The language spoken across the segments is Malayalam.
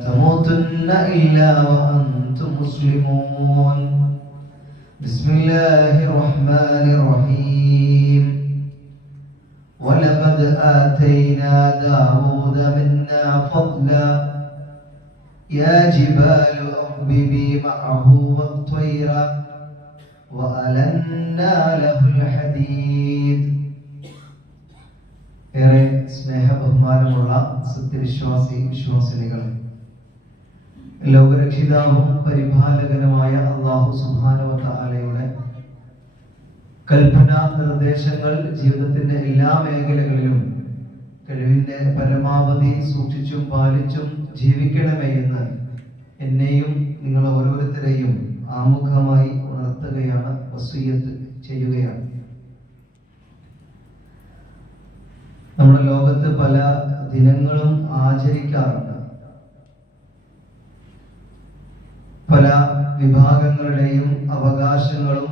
تموتن إلا وأنتم مسلمون. بسم الله الرحمن الرحيم. ولقد آتينا داود منا فضلا يا جبال أوببي معه والطير وألنا له الحديد. ഏറെ സ്നേഹബഹുമാനമുള്ള വിശ്വാസിനികളെ, ലോകരക്ഷിതാവും പരിപാലകനുമായ അല്ലാഹു സുബ്ഹാനഹു വ തആലയുടെ കൽപ്പനാ നിർദ്ദേശങ്ങൾ ജീവിതത്തിന്റെ എല്ലാ മേഖലകളിലും കഴിവിന്റെ പരമാവധി സൂക്ഷിച്ചും പാലിച്ചും ജീവിക്കണമേ എന്ന് എന്നെയും നിങ്ങൾ ഓരോരുത്തരെയും ആമുഖമായി ഉണർത്തുകയാണ്, വസിയ്യത്ത് ചെയ്യുകയാണ്. നമ്മുടെ ലോകത്ത് പല ദിനങ്ങളും ആചരിക്കാറുണ്ട്. പല വിഭാഗങ്ങളുടെയും അവകാശങ്ങളും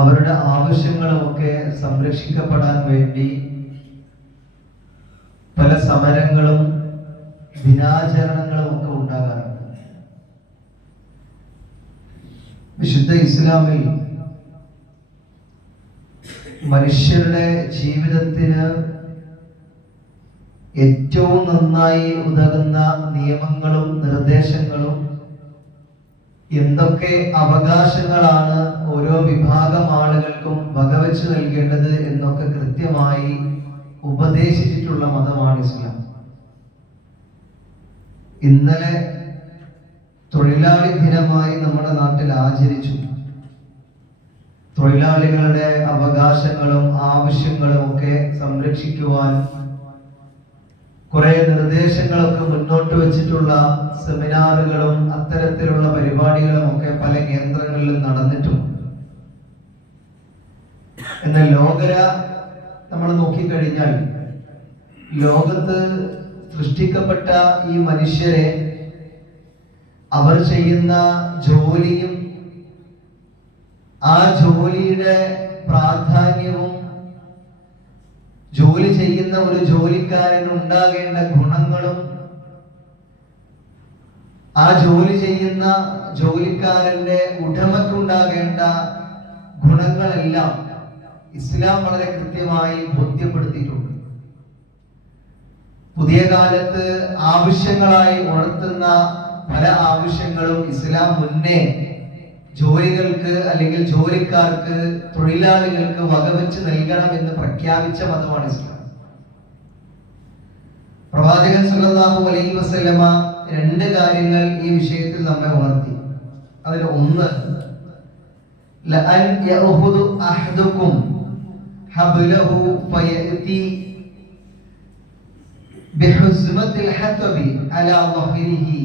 അവരുടെ ആവശ്യങ്ങളും ഒക്കെ സംരക്ഷിക്കപ്പെടാൻ വേണ്ടി പല സമരങ്ങളും ദിനാചരണങ്ങളും ഒക്കെ ഉണ്ടാകാറുണ്ട്. വിശുദ്ധ ഇസ്ലാമിൽ മനുഷ്യരുടെ ജീവിതത്തിന് ഏറ്റവും നന്നായി ഉതകുന്ന നിയമങ്ങളും നിർദ്ദേശങ്ങളും എന്തൊക്കെ അവകാശങ്ങളാണ് ഓരോ വിഭാഗം ആളുകൾക്കും വകവെച്ച് നൽകേണ്ടത് എന്നൊക്കെ കൃത്യമായി ഉപദേശിച്ചിട്ടുള്ള മതമാണ് ഇസ്ലാം. ഇന്നലെ തൊഴിലാളി ദിനമായി നമ്മുടെ നാട്ടിൽ ആചരിച്ചു. തൊഴിലാളികളുടെ അവകാശങ്ങളും ആവശ്യങ്ങളും ഒക്കെ സംരക്ഷിക്കുവാൻ കുറെ നിർദ്ദേശങ്ങളൊക്കെ മുന്നോട്ട് വെച്ചിട്ടുള്ള സെമിനാറുകളും അത്തരത്തിലുള്ള പരിപാടികളും ഒക്കെ പല കേന്ദ്രങ്ങളിലും നടന്നിട്ടുണ്ട്. എന്നാൽ ലോകര നമ്മൾ നോക്കിക്കഴിഞ്ഞാൽ ലോകത്ത് സൃഷ്ടിക്കപ്പെട്ട ഈ മനുഷ്യരെ അവർ ചെയ്യുന്ന ജോലിയും ആ ജോലിയുടെ പ്രാധാന്യവും ജോലി ചെയ്യുന്ന ഒരു ജോലിക്കാരന് ഉണ്ടാകേണ്ട ഗുണങ്ങളും ആ ജോലി ചെയ്യുന്ന ജോലിക്കാരന്റെ ഉടമക്കുണ്ടാകേണ്ട ഗുണങ്ങളെല്ലാം ഇസ്ലാം വളരെ കൃത്യമായി ബോധ്യപ്പെടുത്തിയിട്ടുണ്ട്. പുതിയ കാലത്ത് ആവശ്യങ്ങളായി ഉണർത്തുന്ന പല ആവശ്യങ്ങളും ഇസ്ലാം മുന്നേ ജോലികൾക്ക് അല്ലെങ്കിൽ ജോലിക്കാർക്ക് തൊഴിലാളികൾക്ക് വകവെച്ച് നൽകണം എന്ന് പ്രഖ്യാപിച്ച മതമാണ് ഇസ്ലാം. പ്രവാചകൻ സല്ലല്ലാഹു അലൈഹി വസല്ലമ രണ്ട് കാര്യങ്ങൾ ഈ വിഷയത്തിൽ നമ്മെ ഉണർത്തി. അതിൽ ഒന്ന്, ലഅൻ യഅഖുദു അഹദുകും ഹബ്ലഹു ഫയഅതി ബിഹുസ്മത്തിൽ ഹതബി അലാ ളഹ്രിഹി.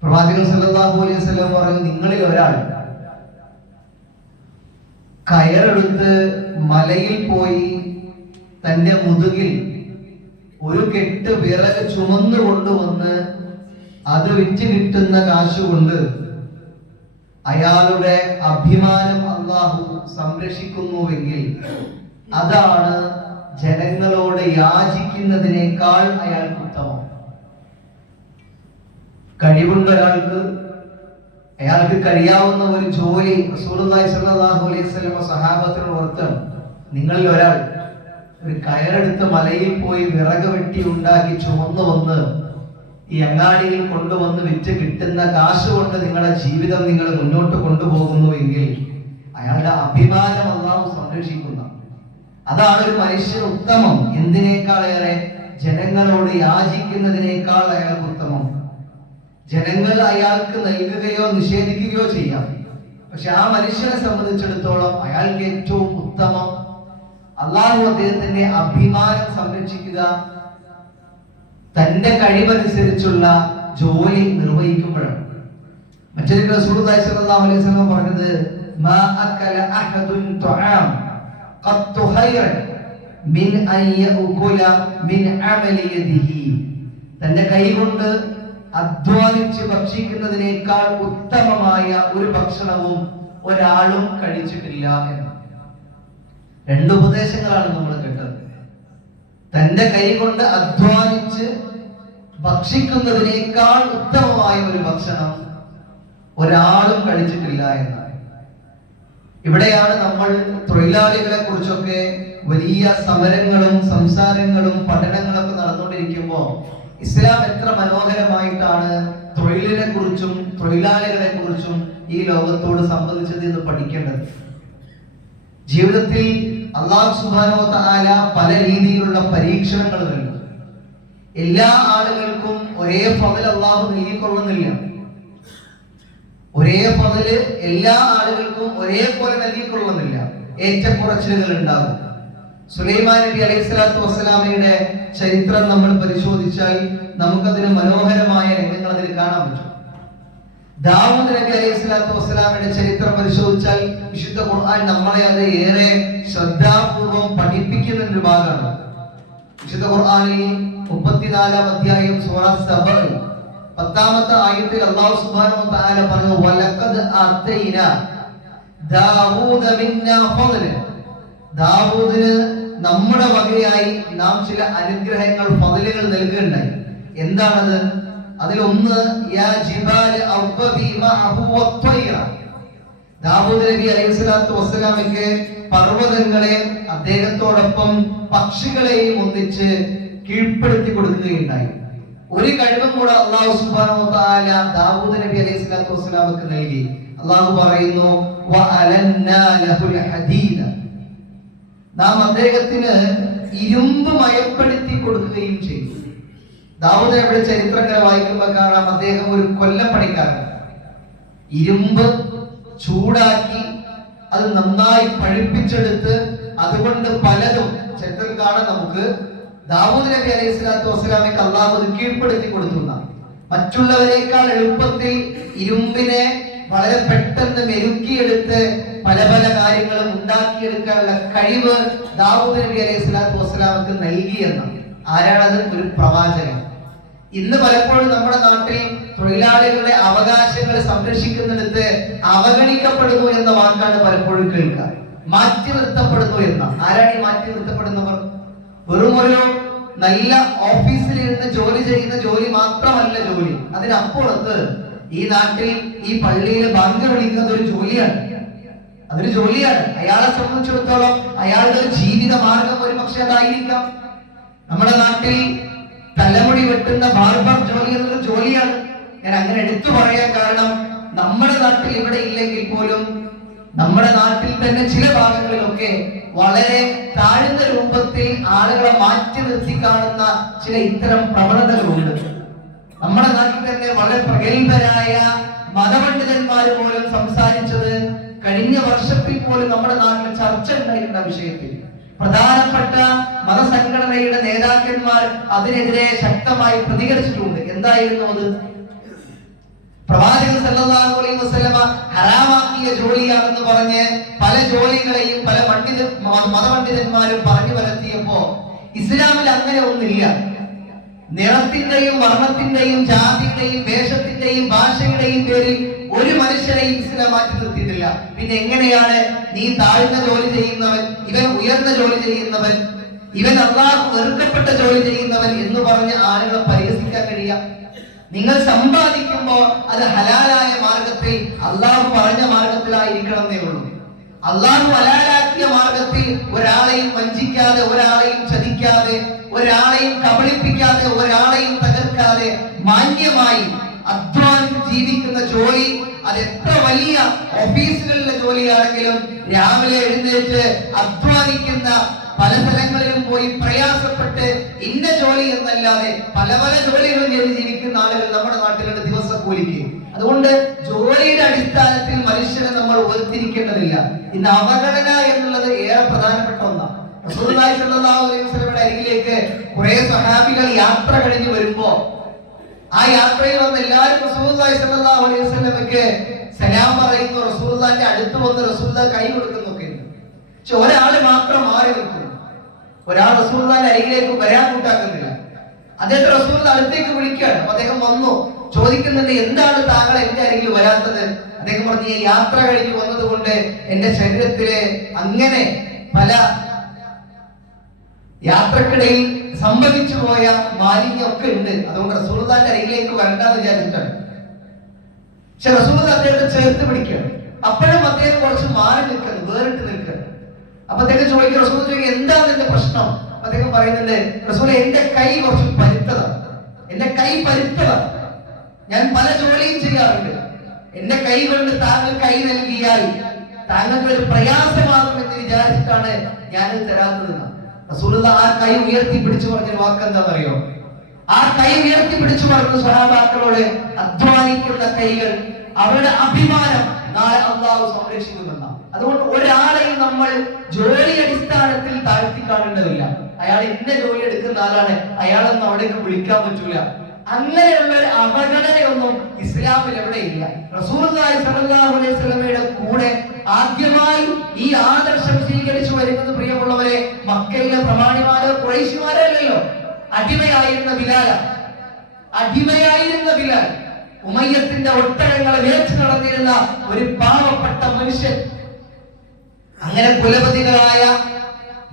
പ്രവാചകൻ സല്ലല്ലാഹു അലൈഹി വസല്ലം പറഞ്ഞു, നിങ്ങളിൽ ഒരാൾ കയറെടുത്ത് മലയിൽ പോയി തന്റെ മുതുകിൽ ഒരു കെട്ട് വിറക് ചുമന്നു കൊണ്ടുവന്ന് അത് വിറ്റ് കിട്ടുന്ന കാശുകൊണ്ട് അയാളുടെ അഭിമാനം അല്ലാഹു സംരക്ഷിക്കുന്നുവെങ്കിൽ അതാണ് ജനങ്ങളോട് യാചിക്കുന്നതിനേക്കാൾ അയാൾക്ക് ഉത്തമം. കഴിവുണ്ട് ഒരാൾക്ക്, അയാൾക്ക് കഴിയാവുന്ന ഒരു ജോലി റസൂലുള്ളാഹി സ്വല്ലല്ലാഹു അലൈഹി വസല്ലം സഹാബത്തിനോട് ഓർത്താണ്, നിങ്ങളിൽ ഒരാൾ ഒരു കയറെടുത്ത് മലയിൽ പോയി വിറക് വെട്ടി ഉണ്ടാക്കി ചുമന്നു വന്ന് ഈ അങ്ങാടിയിൽ കൊണ്ടുവന്ന് വിറ്റ് കിട്ടുന്ന കാശ് കൊണ്ട് നിങ്ങളുടെ ജീവിതം നിങ്ങൾ മുന്നോട്ട് കൊണ്ടുപോകുന്നു എങ്കിൽ അയാളുടെ അഭിമാനം അല്ലാഹു സംരക്ഷിക്കുന്ന, അതാണ് ഒരു മനുഷ്യന് ഉത്തമം. എന്തിനേക്കാളേറെ ജനങ്ങളോട് യാചിക്കുന്നതിനേക്കാൾ അയാൾക്ക് ഉത്തമം. ജനങ്ങൾ അയാൾക്ക് നൽകുകയോ നിഷേധിക്കുകയോ ചെയ്യാം, പക്ഷെ ആ മനുഷ്യനെ സംബന്ധിച്ചിടത്തോളം അയാൾക്ക് ഏറ്റവും ഉത്തമം അല്ലാഹു അദ്ദേഹത്തിന്റെ അഭിമാനം സംരക്ഷിക്കുക, തന്റെ കഴിവനുസരിച്ചുള്ള ജോലി നിർവഹിക്കുമ്പോഴാണ്. മറ്റൊരു റസൂലുള്ളാഹി സ്വല്ലല്ലാഹു അലൈഹി വസല്ലം പറഞ്ഞത്, മാ അക്കല അഹദുൻ തുആം ഖത്തു ഖൈറൻ മിൻ അൻ യഅകുല മിൻ അമലി യദിഹി. തന്റെ കൈകൊണ്ട് അധ്വാനിച്ച് ഭക്ഷിക്കുന്നതിനേക്കാൾ ഉത്തമമായ ഒരു ഭക്ഷണവും ഒരാളും കഴിച്ചിട്ടില്ല എന്ന്. രണ്ട് ഉപദേശങ്ങളാണ് നമ്മൾ കേട്ടത്. തന്റെ കൈ കൊണ്ട് അധ്വാനിച്ച് ഭക്ഷിക്കുന്നതിനേക്കാൾ ഉത്തമമായ ഒരു ഭക്ഷണം ഒരാളും കഴിച്ചിട്ടില്ല എന്നാണ്. ഇവിടെയാണ് നമ്മൾ തൊഴിലാളികളെ കുറിച്ചൊക്കെ വലിയ സമരങ്ങളും സംസാരങ്ങളും പഠനങ്ങളൊക്കെ നടന്നുകൊണ്ടിരിക്കുമ്പോൾ ഇസ്ലാം എത്ര മനോഹരമായിട്ടാണ് തൊഴിലിനെ കുറിച്ചും തൊഴിലാളികളെ കുറിച്ചും ഈ ലോകത്തോട് സംബന്ധിച്ചത് എന്ന് പഠിക്കേണ്ടത്. ജീവിതത്തിൽ അല്ലാഹു സുബ്ഹാനഹു വ തആല പല രീതിയിലുള്ള പരീക്ഷണങ്ങൾ നൽകും. എല്ലാ ആളുകൾക്കും ഒരേ ഫضل അല്ലാഹു നൽകിക്കൊള്ളുന്നില്ല. ഒരേ ഫضل എല്ലാ ആളുകൾക്കും ഒരേപോലെ നൽകിക്കൊള്ളുന്നില്ല. ഏറ്റക്കുറച്ചിലുകൾ ഉണ്ടാകും. സുലൈമാൻ നബി അലൈഹിസ്സലാത്തു വസ്സലാമയുടെ ചരിത്രം നമ്മൾ പരിശോധിച്ചാൽ നമുക്കതിന് മനോഹരമായ രംഗങ്ങൾ അതിൽ കാണാൻ പറ്റും. ദാവൂദ് നബി അലൈഹിസ്സലാത്തു വസ്സലാമയുടെ ചരിത്രം പരിശോധിച്ചാൽ വിശുദ്ധ ഖുർആൻ നമ്മളെ അത് ഏറെ ശ്രദ്ധാപൂർവം പഠിപ്പിക്കുന്ന ഒരു ഭാഗമാണ്. വിശുദ്ധ ഖുർആനിൽ 34-ാം അധ്യായം സൂറ സബ 10-ാമത്തെ ആയത്തിൽ അല്ലാഹു സുബ്ഹാനഹു വ തആല പറഞ്ഞു വലഖദ് ആതൈന ദാവൂദ മിന്നാ ഫളല. ദാവൂദിന് നമ്മുടെ വകയായി നാം ചില അനുഗ്രഹങ്ങൾ ഫളലുകൾ നൽകുകയുണ്ടായി. എന്താണത്? അതിലൊന്ന് യാ ജിബാൽ ഔബി മഅഹു വത്വയ്റ. ദാവൂദ് നബി അലൈഹിസ്സലാത്തു വസ്സലാമയ്ക്ക് പർവ്വതങ്ങളെ അദ്ദേഹത്തോടൊപ്പം പക്ഷികളെയും ഒന്നിച്ച് കീഴ്പ്പെടുത്തി കൊടുക്കുകയുണ്ടായി. ഒരു കഴിവും കൂടെ അല്ലാഹു സുബ്ഹാനഹു വ തആല ദാവൂദ് നബി അലൈഹിസ്സലാത്തു വസ്സലാമക്ക് നൽകി. അല്ലാഹു പറയുന്നു വഅലന്നാ ലഹുൽ ഹദീദ. നാം അദ്ദേഹത്തിന് ഇരുമ്പ് മയപ്പെടുത്തി കൊടുക്കുകയും ചെയ്തു. ദാവൂദ് നബിയുടെ ചരിത്രങ്ങൾ വായിക്കുമ്പോൾ കാണാം അദ്ദേഹം ഒരു കൊല്ലപ്പണിക്കാരൻ. ഇരുമ്പ് ചൂടാക്കി അത് നന്നായി പഴുപ്പിച്ചെടുത്ത് അതുകൊണ്ട് പലതും ചരിത്രത്തിൽ കാണാൻ നമുക്ക് ദാവൂദ് നബി അലൈഹിസ്സലാത്തു വസ്സലാമയ്ക്ക് അല്ലാഹു കീഴ്പ്പെടുത്തി കൊടുത്തു. മറ്റുള്ളവരെക്കാൾ എളുപ്പത്തിൽ ഇരുമ്പിനെ വളരെ പെട്ടെന്ന് മെരുക്കിയെടുത്ത് പല പല കാര്യങ്ങളും ഉണ്ടാക്കിയെടുക്കാനുള്ള കഴിവ് ദാവൂദ് നബി അലൈഹിസ്സലാത്തു വസ്സലാമക്ക് നൽകിയെന്ന്. ആരാണത്? ഒരു പ്രവാചകൻ. ഇന്ന് പലപ്പോഴും നമ്മുടെ നാട്ടിൽ തൊഴിലാളികളുടെ അവകാശങ്ങൾ സംരക്ഷിക്കുന്നിടത്ത് അവഗണിക്കപ്പെടുന്നു എന്ന വാക്കാണ് പലപ്പോഴും കേൾക്കുക. മാറ്റി നിർത്തപ്പെടുന്നു എന്ന. ആരാണ് ഈ മാറ്റി നിർത്തപ്പെടുന്നവർ? വെറും ഒരു നല്ല ഓഫീസിൽ ഇരുന്ന് ജോലി ചെയ്യുന്ന ജോലി മാത്രമല്ല ജോലി. അതിനപ്പുറത്ത് ഈ നാട്ടിൽ ഈ പള്ളിയിൽ ബാങ്ക് വിളിക്കുന്നത് ഒരു ജോലിയാണ്. അതൊരു ജോലിയാണ്. അയാളെ സംബന്ധിച്ചിടത്തോളം അയാളുടെ ജീവിത മാർഗം ഒരു പക്ഷെ അതായിരിക്കാം. നമ്മുടെ നാട്ടിൽ തലമുടി വെട്ടുന്ന ബാർബർ ജോലി എന്നൊരു ജോലിയാണ്. ഞാൻ അങ്ങനെ എടുത്തു പറയാൻ കാരണം നമ്മുടെ നാട്ടിൽ ഇവിടെ ഇല്ലെങ്കിൽ പോലും നമ്മുടെ നാട്ടിൽ തന്നെ ചില ഭാഗങ്ങളിലൊക്കെ വളരെ താഴ്ന്ന രൂപത്തിൽ ആളുകളെ മാറ്റി നിർത്തി കാണുന്ന ചില ഇത്തരം പ്രവണതകളുണ്ട്. നമ്മുടെ നാട്ടിൽ തന്നെ വളരെ പ്രഗത്ഭരായ മതപണ്ഡിതന്മാർ പോലും സംസാരിച്ചത് കഴിഞ്ഞ വർഷത്തിൽ പോലും നമ്മുടെ നാട്ടിൽ ചർച്ച ഉണ്ടായിരുന്ന വിഷയത്തിൽ പ്രധാനപ്പെട്ട മതസംഘടനയുടെ നേതാക്കന്മാർ അതിനെതിരെ ശക്തമായി പ്രതികരിച്ചിട്ടുണ്ട്. എന്തായിരുന്നു അത്? പ്രവാചകൻ സല്ലല്ലാഹു അലൈഹി വസല്ലമ ഹറാമാക്കിയ ജോലിയാണെന്ന് പറഞ്ഞ് പല ജോലികളെയും പല മതപണ്ഡിതന്മാരും പറഞ്ഞു വരുത്തിയപ്പോ ഇസ്ലാമിൽ അങ്ങനെ ഒന്നില്ല. നിറത്തിന്റെയും വർണ്ണത്തിന്റെയും ജാതിയുടെയും വേഷത്തിന്റെയും ഭാഷയുടെയും പേരിൽ ഒരു മനുഷ്യരെയും ഇസ്ലാം മാറ്റി നിർത്തിയിട്ടില്ല. പിന്നെ എങ്ങനെയാണ് നീ താഴ്ന്ന ജോലി ചെയ്യുന്നവൻ, ഇവൻ ഉയർന്ന ജോലി ചെയ്യുന്നവൻ, ഇവൻ അല്ലാഹു വെറുക്കപ്പെട്ട ജോലി ചെയ്യുന്നവൻ എന്ന് പറഞ്ഞ് ആളുകളെ പരിഹസിക്കാൻ കഴിയുക? നിങ്ങൾ സമ്പാദിക്കുമ്പോ അത് ഹലാലായ മാർഗത്തിൽ അല്ലാഹു പറഞ്ഞ മാർഗത്തിലായിരിക്കണം എന്നേ ഉള്ളൂ. അല്ലാഹു ഹലാലാക്കിയ മാർഗത്തിൽ ഒരാളെയും വഞ്ചിക്കാതെ, ഒരാളെയും ചതിക്കാതെ, ഒരാളെയും കബളിപ്പിക്കാതെ, ഒരാളെയും തകർക്കാതെ മാന്യമായി അധ്വാനിച്ച് ജീവിക്കുന്ന ജോലി, അത് എത്ര വലിയ ഓഫീസുകളിലെ ജോലിയാണെങ്കിലും രാവിലെ എഴുന്നേറ്റ് അധ്വാനിക്കുന്ന, പല സ്ഥലങ്ങളിലും പോയി പ്രയാസപ്പെട്ട് ഇന്ന ജോലി എന്നല്ലാതെ പല പല ജോലികളും ചെയ്ത് ജീവിക്കുന്ന ആളുകൾ നമ്മുടെ നാട്ടിലുണ്ട് ദിവസം കൂലിക്ക്. അതുകൊണ്ട് ജോലിയുടെ അടിസ്ഥാനത്തിൽ മനുഷ്യനെ നമ്മൾ വേർതിരിക്കേണ്ടതില്ല. ഇന്ന് അവഗണന എന്നുള്ളത് ഏറെ പ്രധാനപ്പെട്ട ഒന്നാണ്. റസൂലുള്ളാഹി സ്വല്ലല്ലാഹു അലൈഹി വസല്ലമയുടെ അരികിലേക്ക് കുറെ സഹാബികൾ യാത്ര കഴിഞ്ഞ് വരുമ്പോ ആ യാത്രയിൽ വന്ന് എല്ലാവരും റസൂലുള്ളാഹി സ്വല്ലല്ലാഹു അലൈഹി വസല്ലമയ്ക്ക് സലാം പറയുന്നു. റസൂലുള്ളാഹിന്റെ അടുത്ത് വന്ന് റസൂലുള്ളാഹി കൈ കൊടുക്കുന്നൊക്കെ ഉണ്ട്. പക്ഷെ ഒരാള് മാത്രം മാറി നിൽക്കുന്നു. ഒരാൾ റസൂലുള്ളാഹിന്റെ അരികിലേക്ക് വരാൻ കൂട്ടാക്കുന്നില്ല. അദ്ദേഹത്തെ റസൂലുള്ളാഹി അടുത്തേക്ക് വിളിക്കുകയാണ്. അപ്പൊ അദ്ദേഹം വന്നു ചോദിക്കുന്നുണ്ട്, എന്താണ് താങ്കൾ എന്റെ അരികിൽ വരാത്തത്? അദ്ദേഹം പറഞ്ഞു, ഈ യാത്ര കഴിഞ്ഞ് വന്നതുകൊണ്ട് എന്റെ ശരീരത്തിലെ അങ്ങനെ പല യാത്രക്കിടയിൽ സംഭവിച്ചു പോയ മാലിന്യമൊക്കെ ഉണ്ട്. അതുകൊണ്ട് റസൂലുള്ളാഹിന്റെ അരികിലേക്ക് വരണ്ടെന്ന് വിചാരിച്ചിട്ടാണ്. പക്ഷെ റസൂലുള്ളാഹി അദ്ദേഹത്തെ ചേർത്ത് പിടിക്കുകയാണ്. അപ്പോഴും അദ്ദേഹം കുറച്ച് മാറി നിൽക്കുന്നു, വേറിട്ട് നിൽക്കുന്നു. അപ്പൊ അദ്ദേഹം ചോദിക്കും, റസൂൽ ചോദിക്കും, എന്താ നിന്റെ പ്രശ്നം? അദ്ദേഹം പറയുന്നുണ്ട്, റസൂലേ, എന്റെ കൈ കുറച്ച് പരുത്തതാണ്, എന്റെ കൈ പരുത്തതാണ്. ഞാൻ പല ജോലിയും ചെയ്യാറുണ്ട്. എന്റെ കൈ കൊണ്ട് താങ്കൾ കൈ നൽകിയാൽ താങ്കൾക്ക് ഒരു പ്രയാസമാകുമെന്ന് വിചാരിച്ചിട്ടാണ് ഞാനത് തരാത്തത്. റസൂലുള്ളാഹി ആ കൈ ഉയർത്തി പിടിച്ചു പറഞ്ഞൊരു വാക്ക് എന്താണെന്നറിയോ? ആ കൈ ഉയർത്തി പിടിച്ചു പറഞ്ഞു സ്വഹാബാക്കളോട്, അധ്വാനിക്കുന്ന കൈകൾ അവരുടെ അഭിമാനം നാളെ അല്ലാഹു സംരക്ഷിക്കുമെന്ന. അതുകൊണ്ട് ഒരാളെയും നമ്മൾ ജോലി അടിസ്ഥാനത്തിൽ താഴ്ത്തി കാണേണ്ടതില്ല. അയാൾ ഇന്ന ജോലി എടുക്കുന്ന ആളാണ്, അയാളൊന്നും അവിടേക്ക് വിളിക്കാൻ പറ്റൂല. അങ്ങനെയുള്ള ഒരു അവഗണനയൊന്നും ഇസ്ലാമിൽ എവിടെയില്ല. റസൂലുള്ളാഹി സ്വല്ലല്ലാഹു അലൈഹി വസല്ലമയുടെ കൂടെ ആദ്യമായി ഈ ആദർശം സ്വീകരിച്ചു വരുന്നത്, പ്രിയമുള്ളവരെ, മക്കയിലെ പ്രമാണിമാരോ ഖുറൈശിമാരോ അല്ലല്ലോ, അടിമയായിരുന്ന ബിലാൽ, ഉമയ്യത്തിന്റെ ഒട്ടകങ്ങളെ വേച്ചു നടന്നിരുന്ന ഒരു പാവപ്പെട്ട മനുഷ്യൻ. അങ്ങനെ കുലപതികളായ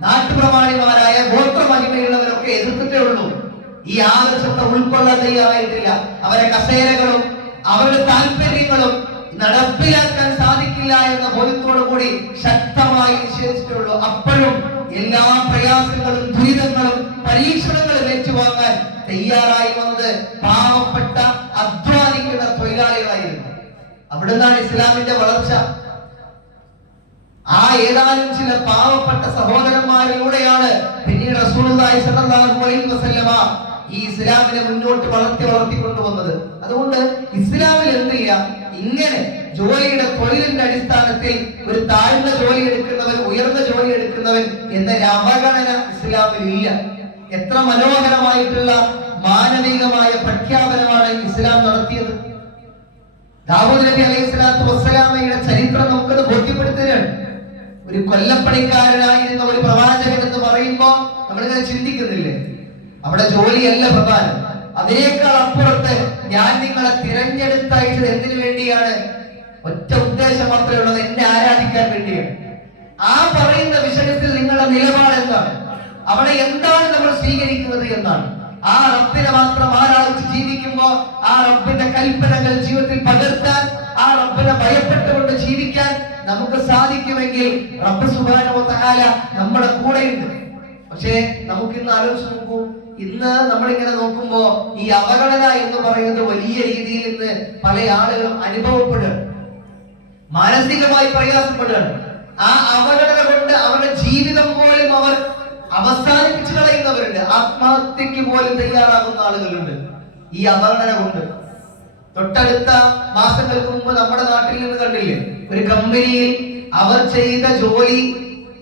നാട്ടുപ്രമാണിമാരായ ഗോത്രമഹിമയുള്ളവരൊക്കെ എതിർത്തിട്ടേ ഉള്ളൂ. ഈ ആദർശത്തെ ഉൾക്കൊള്ളാൻ തയ്യാറായിട്ടില്ല. അവരെ കസേരകളും അവരുടെ താല്പര്യങ്ങളും നടപ്പിലാക്കാൻ സാധിക്കില്ല എന്ന ബോധ്യത്തോടു കൂടി ശക്തമായി നിഷേധിച്ചിട്ടുള്ളൂ. അപ്പോഴും എല്ലാ പ്രയാസങ്ങളും ദുരിതങ്ങളും പരീക്ഷണങ്ങളും ഏറ്റുവാങ്ങാൻ തയ്യാറായി വന്നത് പാവപ്പെട്ട അധ്വാനിക്കുന്ന തൊഴിലാളികളായിരുന്നു. അവിടുന്നാണ് ഇസ്ലാമിന്റെ വളർച്ച. ആ ഏതാനും ചില പാവപ്പെട്ട സഹോദരന്മാരിലൂടെയാണ് പിന്നീട് റസൂലുള്ളാഹി സ്വല്ലല്ലാഹു അലൈഹി വസല്ലമ ഈ ഇസ്ലാമിനെ മുന്നോട്ട് വളർത്തിക്കൊണ്ടുവന്നത്. അതുകൊണ്ട് ഇസ്ലാമിൽ എന്തില്ല, ഇങ്ങനെ ജോലിയുടെ തൊഴിലിന്റെ അടിസ്ഥാനത്തിൽ ഒരു താഴ്ന്ന ജോലി എടുക്കുന്നവൻ, ഉയർന്ന ജോലി എടുക്കുന്നവൻ എന്നൊരു അവഗണന ഇസ്ലാമിൽ ഇല്ല. എത്ര മനോഹരമായിട്ടുള്ള മാനവികമായ പ്രഖ്യാപനമാണ് ഇസ്ലാം നടത്തിയത്. ദാവൂദ് നബി അലൈഹി സ്വലാത്തു വസ്സലാമയുടെ ചരിത്രം നമുക്കത് ബോധ്യപ്പെടുത്തുകയാണ്. ഒരു കൊല്ലപ്പണിക്കാരനായിരുന്ന ഒരു പ്രവാചകൻ എന്ന് പറയുമ്പോൾ നമ്മളിങ്ങനെ ചിന്തിക്കുന്നില്ലേ, അവിടെ ജോലിയല്ല പ്രധാനം. അതിനേക്കാൾ അപ്പുറത്ത് ഞാൻ നിങ്ങളെ തിരഞ്ഞെടുത്തയച്ചത് എന്തിനു വേണ്ടിയാണ്? ഒറ്റ ഉദ്ദേശം മാത്രമേ ഉള്ളത്, എന്നെ ആരാധിക്കാൻ വേണ്ടിയാണ്. ആ പറയുന്ന വിഷയത്തിൽ നിങ്ങളുടെ നിലപാട് എന്താണ്? അവിടെ എന്താണ് നമ്മൾ സ്വീകരിക്കുന്നത് എന്നാണ്. ആ റബ്ബിനെ മാത്രം ആരാധിച്ച് ജീവിക്കുമ്പോ ആ റബ്ബിന്റെ കൽപ്പനകൾ ജീവിതത്തിൽ പകർത്താൻ, ആ റബ്ബിനെ ഭയപ്പെട്ടുകൊണ്ട് ജീവിക്കാൻ നമുക്ക് സാധിക്കുമെങ്കിൽ റബ്ബ് സുബ്ഹാനഹു വ തആല നമ്മുടെ കൂടെയുണ്ട്. പക്ഷേ നമുക്ക് ഇന്ന് ആലോചിച്ച് നോക്കൂ, ഇന്ന് നമ്മളിങ്ങനെ നോക്കുമ്പോ ഈ അവഗണന എന്ന് പറയുന്നത് വലിയ രീതിയിൽ ഇന്ന് പല ആളുകളും അനുഭവപ്പെടുകയാണ്, മാനസികമായി പ്രയാസപ്പെടുകയാണ്. ആ അവഗണന കൊണ്ട് അവരുടെ ജീവിതം പോലും അവർ അവസാനിപ്പിച്ചു കളയുന്നവരുണ്ട്. ആത്മഹത്യക്ക് പോലും തയ്യാറാകുന്ന ആളുകളുണ്ട് ഈ അവഗണന കൊണ്ട്. തൊട്ടടുത്ത മാസങ്ങൾക്ക് മുമ്പ് നമ്മുടെ നാട്ടിൽ നിന്ന് കണ്ടില്ലേ, ഒരു കമ്പനിയിൽ അവർ ചെയ്ത ജോലി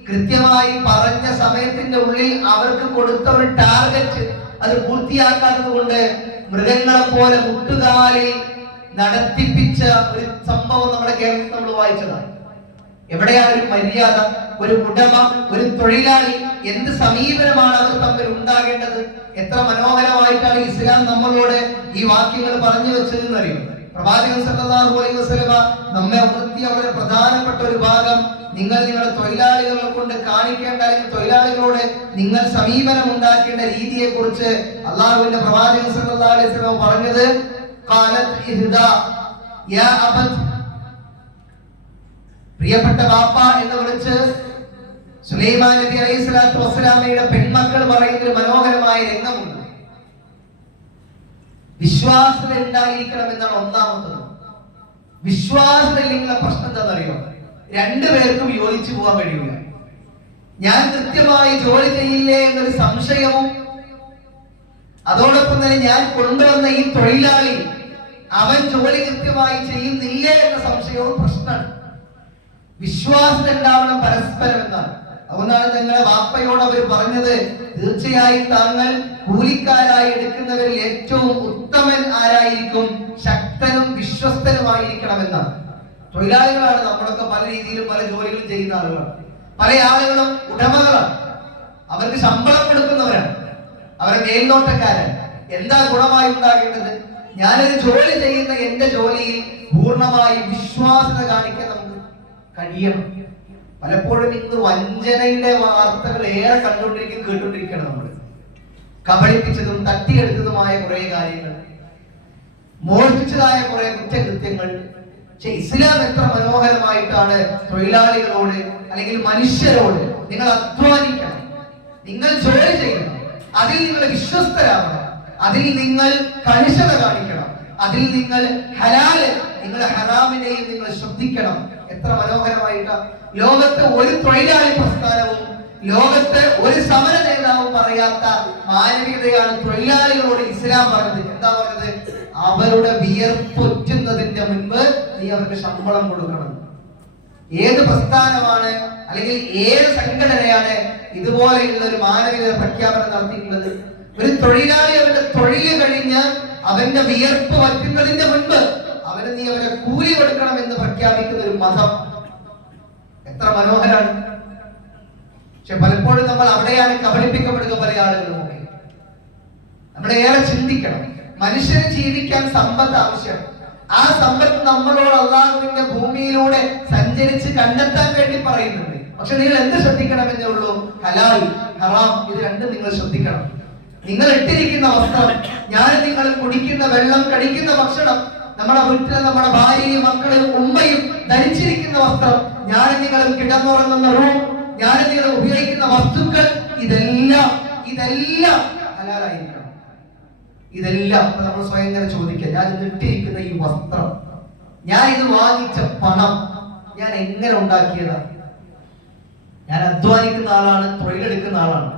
കൃത്യമായി പറഞ്ഞ സമയത്തിന്റെ ഉള്ളിൽ അവർക്ക് കൊടുത്ത ഒരു ടാർഗറ്റ് അത് പൂർത്തിയാക്കാത്തത് കൊണ്ട് മൃഗങ്ങളെ പോലെ മുട്ടുകാലിൽ നടത്തിപ്പിച്ച ഒരു സംഭവം നമ്മുടെ കേരളത്തിൽ നമ്മൾ വായിച്ചതാണ്. എവിടെയാ ഒരു മര്യാദ, ഒരു ഉടമ, ഒരു തൊഴിലാളി, എന്ത് സമീപനമാണ് അവർ തമ്മിൽ ഉണ്ടാകേണ്ടത്? എത്ര മനോഹരമായിട്ടാണ് ഇസ്ലാം നമ്മളോട് ഈ വാക്യങ്ങൾ പറഞ്ഞു വെച്ചതെന്ന് അറിയും. പ്രവാചകൻ സല്ലല്ലാഹു അലൈഹി വസല്ലമ നമ്മെ ഉണർത്തിയ വളരെ പ്രധാനപ്പെട്ട ഒരു ഭാഗം, നിങ്ങൾ നിങ്ങളുടെ തൊഴിലാളികളെ കൊണ്ട് കാണിക്കേണ്ട, അല്ലെങ്കിൽ തൊഴിലാളികളോട് നിങ്ങൾ സമീപനം ഉണ്ടാക്കേണ്ട രീതിയെ കുറിച്ച് അള്ളാഹുവിന്റെ പ്രവാചകൻ സല്ലല്ലാഹു അലൈഹി വസല്ലമ പറഞ്ഞത്, ഖാലത് ഇഹ്ദാ യാ അബത്, പ്രിയപ്പെട്ട ബാപ്പ എന്ന് വിളിച്ച് സുലൈമാൻ നബി അലൈഹി സ്വലാത്തു വസ്സലാമയുടെ പെൺമക്കൾ പറയുന്ന ഒരു മനോഹരമായ രംഗമുണ്ട്. വിശ്വാസത ഉണ്ടായിരിക്കണം എന്നാണ് ഒന്നാമത്തത്. വിശ്വാസത്തിലുള്ള പ്രശ്നം എന്താണെന്നറിയോ? രണ്ടുപേർക്കും യോജിച്ചു പോകാൻ കഴിയില്ല. ഞാൻ കൃത്യമായി ജോലി ചെയ്യില്ലേ എന്നൊരു സംശയവും, അതോടൊപ്പം തന്നെ ഞാൻ കൊണ്ടുവന്ന ഈ തൊഴിലാളി അവൻ ജോലി കൃത്യമായി ചെയ്യുന്നില്ലേ എന്ന സംശയവും പ്രശ്നമാണ്. വിശ്വാസം ഉണ്ടാവണം പരസ്പരം എന്നാണ്. അതുകൊണ്ടാണ് ഞങ്ങളെ വാപ്പയോട് അവർ പറഞ്ഞത്, തീർച്ചയായും താങ്കൾ കൂലിക്കാരായി എടുക്കുന്നവരിൽ ഏറ്റവും ഉത്തമൻ ആരായിരിക്കും? ശക്തനും വിശ്വസ്തനുമായിരിക്കണമെന്നാണ്. തൊഴിലാളികളാണ് നമ്മളൊക്കെ, പല രീതിയിലും പല ജോലികളും ചെയ്യുന്ന ആളുകളാണ്. പല ആളുകളും ഉടമകളാണ്, അവർക്ക് ശമ്പളം കൊടുക്കുന്നവരാണ്, അവരെ മേൽനോട്ടക്കാരാണ്. എന്താ ഗുണമായി ഉണ്ടാകേണ്ടത്? ഞാനൊരു ജോലി ചെയ്യുന്ന എന്റെ ജോലിയിൽ പൂർണ്ണമായി വിശ്വാസത കാണിക്കാൻ നമുക്ക് കഴിയണം. പലപ്പോഴും ഇന്ന് വഞ്ചനയുടെ വാർത്തകൾ ഏറെ കേട്ടുകൊണ്ടിരിക്കണം നമ്മൾ. കബളിപ്പിച്ചതും തട്ടിയെടുത്തതുമായ കുറെ കാര്യങ്ങൾ, മോഷ്ടിച്ചതായ കുറെ കുറ്റകൃത്യങ്ങൾ. പക്ഷെ ഇസ്ലാം എത്ര മനോഹരമായിട്ടാണ് തൊഴിലാളികളോട് അല്ലെങ്കിൽ മനുഷ്യരോട്, നിങ്ങൾ അധ്വാനിക്കണം, നിങ്ങൾ ജോലി ചെയ്യണം, അതിൽ നിങ്ങൾ വിശ്വസ്തരാകണം, അതിൽ നിങ്ങൾ കണിശത കാണിക്കണം, അതിൽ നിങ്ങൾ ഹലാല്, നിങ്ങൾ ഹറാമിനെയും നിങ്ങൾ ശ്രദ്ധിക്കണം. എത്ര മനോഹരമായിട്ടാണ്! ലോകത്തെ ഒരു തൊഴിലാളി പ്രസ്ഥാനവും ലോകത്തെ ഒരു സമര നേതാവും പറയാത്ത മാനവികതയാണ് തൊഴിലാളികളോട് ഇസ്ലാം പറഞ്ഞത്. എന്താ പറഞ്ഞത്? അവരുടെ വിയർപ്പൊറ്റുന്നതിന്റെ മുൻപ് നീ അവർക്ക് ശമ്പളം കൊടുക്കണം. ഏത് പ്രസ്ഥാനമാണ് അല്ലെങ്കിൽ ഏത് സംഘടനയാണ് ഇതുപോലെയുള്ള ഒരു മാനവികത പ്രഖ്യാപനം നടത്തിയിട്ടുള്ളത്? ഒരു തൊഴിലാളി അവന്റെ തൊഴിൽ കഴിഞ്ഞ് അവന്റെ വിയർപ്പ് വറ്റുന്നതിന്റെ മുൻപ് അവന് നീ അവരെ കൂലി കൊടുക്കണം എന്ന് പ്രഖ്യാപിക്കുന്ന ഒരു മതം എത്ര മനോഹരാണ്! പക്ഷെ പലപ്പോഴും നമ്മൾ അവിടെയാണ് കബളിപ്പിക്കപ്പെടുക. പല ആളുകളും നമ്മൾ ഏറെ ചിന്തിക്കണം. മനുഷ്യന് ജീവിക്കാൻ സമ്പത്ത് ആവശ്യം. ആ സമ്പത്ത് നമ്മളോട് അള്ളാഹുവിന്റെ ഭൂമിയിലൂടെ സഞ്ചരിച്ച് കണ്ടെത്താൻ വേണ്ടി പറയുന്നുണ്ട്. പക്ഷെ നിങ്ങൾ എന്ത് ശ്രദ്ധിക്കണമെന്നേ ഉള്ളൂ? ഹലാൽ, ഹറാം, ഇത് രണ്ടും നിങ്ങൾ ശ്രദ്ധിക്കണം. നിങ്ങൾ ഇട്ടിരിക്കുന്ന വസ്ത്രം, ഞാൻ നിങ്ങൾ കുടിക്കുന്ന വെള്ളം, കഴിക്കുന്ന ഭക്ഷണം, നമ്മുടെ വീട്ടിൽ നമ്മുടെ ഭാര്യയും മക്കളും ഉമ്മയും ധരിച്ചിരിക്കുന്ന വസ്ത്രം, ഞാൻ നിങ്ങളും കിടന്നുറങ്ങുന്ന റൂം, ഞാൻ നിങ്ങൾ ഉപയോഗിക്കുന്ന വസ്തുക്കൾ, ഇതെല്ലാം ഹലാലായിരിക്കണം. ഇതെല്ലാം നമ്മൾ സ്വയം ഇങ്ങനെ ചോദിക്കുക, ഞാൻ ഇട്ടിരിക്കുന്ന ഈ വസ്ത്രം, ഞാൻ ഇത് വാങ്ങിച്ച പണം ഞാൻ എങ്ങനെ ഉണ്ടാക്കിയതാണ്? ഞാൻ അധ്വാനിക്കുന്ന ആളാണ്, തൊഴിലെടുക്കുന്ന ആളാണ്.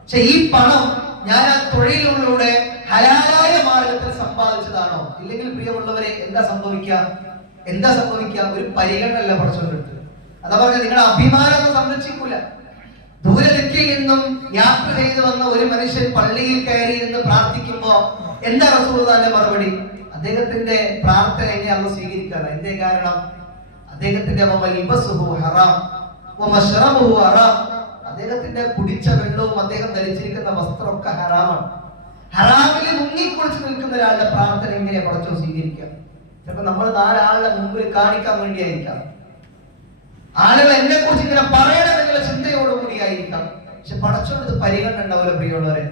പക്ഷെ ഈ പണം ഞാൻ ആ തൊഴിലിലൂടെ ഹലാലായ മാർഗത്തിൽ സമ്പാദിച്ചതാണോ? ഇല്ലെങ്കിൽ പ്രിയമുള്ളവരെ എന്താ സംഭവിക്കുക? ഒരു പരിഗണനല്ല പഠിച്ചുകൊണ്ടിട്ട്. അതാ പറഞ്ഞ നിങ്ങളുടെ അഭിമാനം സംരക്ഷിക്കൂല. ദൂരദിക്കിൽ നിന്നും യാത്ര ചെയ്തു വന്ന ഒരു മനുഷ്യൻ പള്ളിയിൽ കയറി ഇരുന്ന് പ്രാർത്ഥിക്കുമ്പോ എന്താ റസൂലുള്ളാഹിന്റെ മറുപടി? അദ്ദേഹത്തിന്റെ പ്രാർത്ഥന എന്നെ അല്ലാഹു സ്വീകരിക്കാതെ. എന്തേ കാരണം? അദ്ദേഹത്തിന്റെ അദ്ദേഹത്തിന്റെ കുടിച്ച വെള്ളവും അദ്ദേഹം ധരിച്ചിരിക്കുന്ന വസ്ത്രമൊക്കെ ഹറാമാണ്. ഹറാമിൽ മുങ്ങിക്കുളിച്ച് നിൽക്കുന്ന ഒരാളുടെ പ്രാർത്ഥന എങ്ങനെയാ പടച്ചോൻ സ്വീകരിക്കുക? ചിലപ്പോ നമ്മൾ നാലാളുടെ മുമ്പിൽ കാണിക്കാൻ വേണ്ടിയായിരിക്കാം, ആളുകൾ എന്നെ കുറിച്ച് ഇങ്ങനെ പറയണമെന്നുള്ള ചിന്തയോടുകൂടി ആയിരിക്കാം. പക്ഷെ പടച്ചോട് പരിഗണന ഉണ്ടാവില്ല പ്രിയമുള്ളവരെ.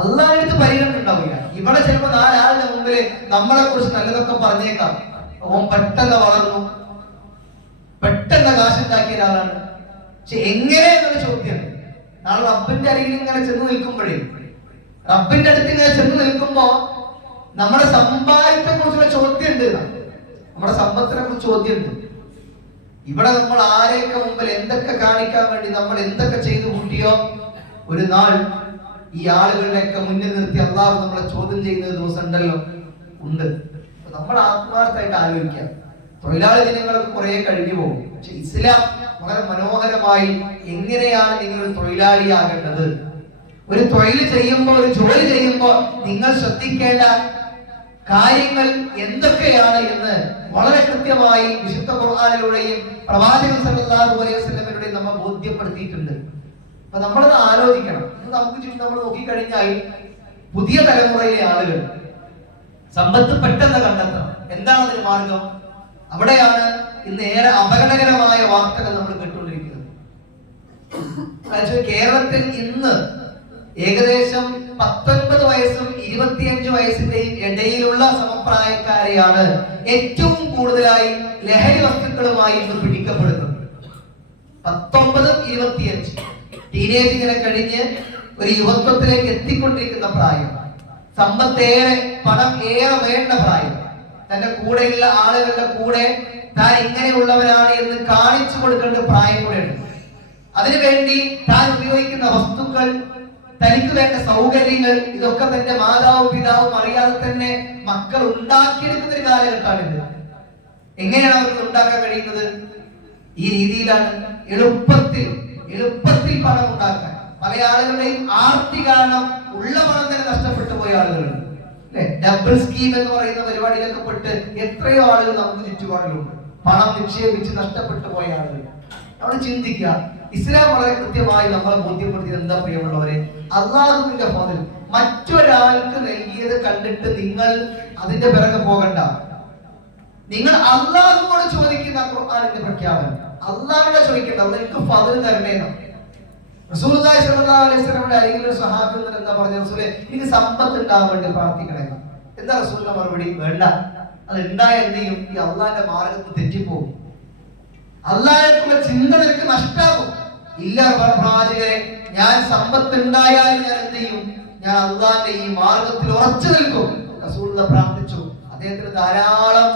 അള്ളാഹുവിന്റെ പരിഗണന ഉണ്ടാവില്ല. ഇവിടെ ചിലപ്പോ നാലാളുടെ മുമ്പിൽ നമ്മളെ കുറിച്ച് നല്ലതൊക്കെ പറഞ്ഞേക്കാം. ഓൻ പെട്ടെന്ന് വളർന്നു, പെട്ടെന്ന് കാശുണ്ടാക്കിയ ഒരാളാണ്. പക്ഷെ എങ്ങനെ എന്നുള്ള ചോദ്യം നാളെ റബ്ബിന്റെ അരികിൽ ഇങ്ങനെ ചെന്ന് നിൽക്കുമ്പോഴേ, റബ്ബിന്റെ അടുത്ത് ഇങ്ങനെ ചെന്ന് നിൽക്കുമ്പോ നമ്മുടെ സമ്പാദ്യത്തെ കുറിച്ചുള്ള ചോദ്യമുണ്ട്, നമ്മുടെ സമ്പത്തിനെ കുറിച്ച് ചോദ്യമുണ്ട്. ഇവിടെ നമ്മൾ ആരെയൊക്കെ മുമ്പിൽ എന്തൊക്കെ കാണിക്കാൻ വേണ്ടി നമ്മൾ എന്തൊക്കെ ചെയ്തു കൂട്ടിയോ, ഒരു നാൾ ഈ ആളുകളുടെയൊക്കെ മുന്നിൽ നിർത്തി അള്ളാഹു നമ്മളെ ചോദ്യം ചെയ്യുന്ന ദിവസം ഉണ്ടല്ലോ, ഉണ്ട്. നമ്മൾ ആത്മാർത്ഥമായിട്ട് ആലോചിക്കാം. തൊഴിലാളി ദിനങ്ങളൊക്കെ കുറെ കഴിഞ്ഞു പോകും. പക്ഷെ ഇസ്ലാം വളരെ മനോഹരമായി എങ്ങനെയാണ് നിങ്ങൾ ഒരു തൊഴിലാളിയാകേണ്ടത്, ഒരു തൊഴിൽ ചെയ്യുമ്പോൾ, ഒരു ജോലി ചെയ്യുമ്പോൾ നിങ്ങൾ ശ്രദ്ധിക്കേണ്ട കാര്യങ്ങൾ എന്തൊക്കെയാണ് എന്ന് വളരെ കൃത്യമായി വിശുദ്ധ ഖുർആനിലൂടെയും പ്രവാചകൻ സല്ലല്ലാഹു അലൈഹി വസല്ലമയിലൂടെയും നമ്മൾ ബോധ്യപ്പെടുത്തിയിട്ടുണ്ട്. അപ്പൊ നമ്മളത് ആലോചിക്കണം. ഇത് നമുക്ക് ചുറ്റും നമ്മൾ നോക്കിക്കഴിഞ്ഞാൽ പുതിയ തലമുറയിലെ ആളുകൾ സമ്പത്ത് പെട്ടെന്ന് കണ്ടെത്തണം. എന്താണ് അതിന് മാർഗം? അവിടെയാണ് ഇന്ന് ഏറെ അപകടകരമായ വാർത്തകൾ നമ്മൾ കേട്ടുകൊണ്ടിരിക്കുന്നത്. കേരളത്തിൽ ഇന്ന് ഏകദേശം 19 വയസ്സും 25 വയസ്സിന്റെയും ഇടയിലുള്ള സമപ്രായക്കാരെയാണ് ഏറ്റവും കൂടുതലായി ലഹരി വസ്തുക്കളുമായി ഇന്ന് പിടിക്കപ്പെടുന്നത്. 19, 25 ടീനേജിനെ കഴിഞ്ഞ് ഒരു യുവത്വത്തിലേക്ക് എത്തിക്കൊണ്ടിരിക്കുന്ന പ്രായം, സമ്പത്തേറെ, പണം ഏറെ വേണ്ട പ്രായം, തന്റെ കൂടെയുള്ള ആളുകളുടെ കൂടെ താൻ ഇങ്ങനെയുള്ളവരാണ് എന്ന് കാണിച്ചു കൊടുക്കേണ്ട പ്രായം കൂടെയുണ്ട്. അതിനുവേണ്ടി താൻ ഉപയോഗിക്കുന്ന വസ്തുക്കൾ, തനിക്ക് വേണ്ട സൗകര്യങ്ങൾ, ഇതൊക്കെ തന്റെ മാതാവും പിതാവും അറിയാതെ തന്നെ മക്കൾ ഉണ്ടാക്കിയെടുക്കുന്ന ഒരു കാലഘട്ടമാണിത്. എങ്ങനെയാണ് അവർക്ക് ഉണ്ടാക്കാൻ കഴിയുന്നത്? ഈ രീതിയിലാണ്. എളുപ്പത്തിൽ പണം ഉണ്ടാക്കാൻ. പല ആളുകളുടെയും ആർത്തി കാരണം ഉള്ള പണം തന്നെ നഷ്ടപ്പെട്ടു പോയ ആളുകളുണ്ട്. ഡബിൾ സ്കീം എന്ന് പറയുന്ന പരിപാടിയിലൊക്കെ പെട്ട് എത്രയോ ആളുകൾ നമുക്ക് ചുറ്റുപാടിലുണ്ട്. പണം നിക്ഷേപിച്ച് നഷ്ടപ്പെട്ടു പോയ ആളുകൾ. നമ്മൾ ചിന്തിക്കുക, ഇസ്ലാം വളരെ കൃത്യമായി നമ്മളെ ബോധ്യപ്പെടുത്തിയത് എന്താ പ്രിയമുള്ളവരെ? അള്ളാഹുവിന്റെ ഫضل മറ്റൊരാൾക്ക് നൽകിയത് കണ്ടിട്ട് നിങ്ങൾ അതിന്റെ പിറകെ പോകണ്ട. നിങ്ങൾ അള്ളാഹുവോട് ചോദിക്കുന്ന ഖുർആനിന്റെ പ്രഖ്യാപനം, അള്ളാഹുവോട് ചോദിക്കേണ്ട, നിനക്ക് ഫضل തരണേനോ, റസൂലുള്ളാഹി സ്വല്ലല്ലാഹു അലൈഹി വസല്ലമയുടെ അരികിൽ ഒരു സ്വഹാബി വന്നിട്ട് എന്താ പറഞ്ഞത്? റസൂലേ, എനിക്ക് സമ്പത്ത് ഉണ്ടാവാൻ വേണ്ടി പ്രാർത്ഥിക്കണേ. എന്താ റസൂലിന്റെ മറുപടി? വേണ്ട, അത് ഉണ്ടായ എന്ത് ചെയ്യും? ഈ അള്ളാന്റെ മാർഗത്തിൽ തെറ്റിപ്പോകും, അള്ളാഹിനുള്ള ചിന്ത നിനക്ക് നഷ്ടാകും. ഇല്ല പ്രവാചകരെ, ഞാൻ സമ്പത്ത് ഉണ്ടായാൽ ഞാൻ എന്ത് ചെയ്യും? ഞാൻ അള്ളാന്റെ ഈ മാർഗത്തിൽ ഉറച്ചു നിൽക്കും. റസൂലുള്ള പ്രാർത്ഥിച്ചു. അദ്ദേഹത്തിന് ധാരാളം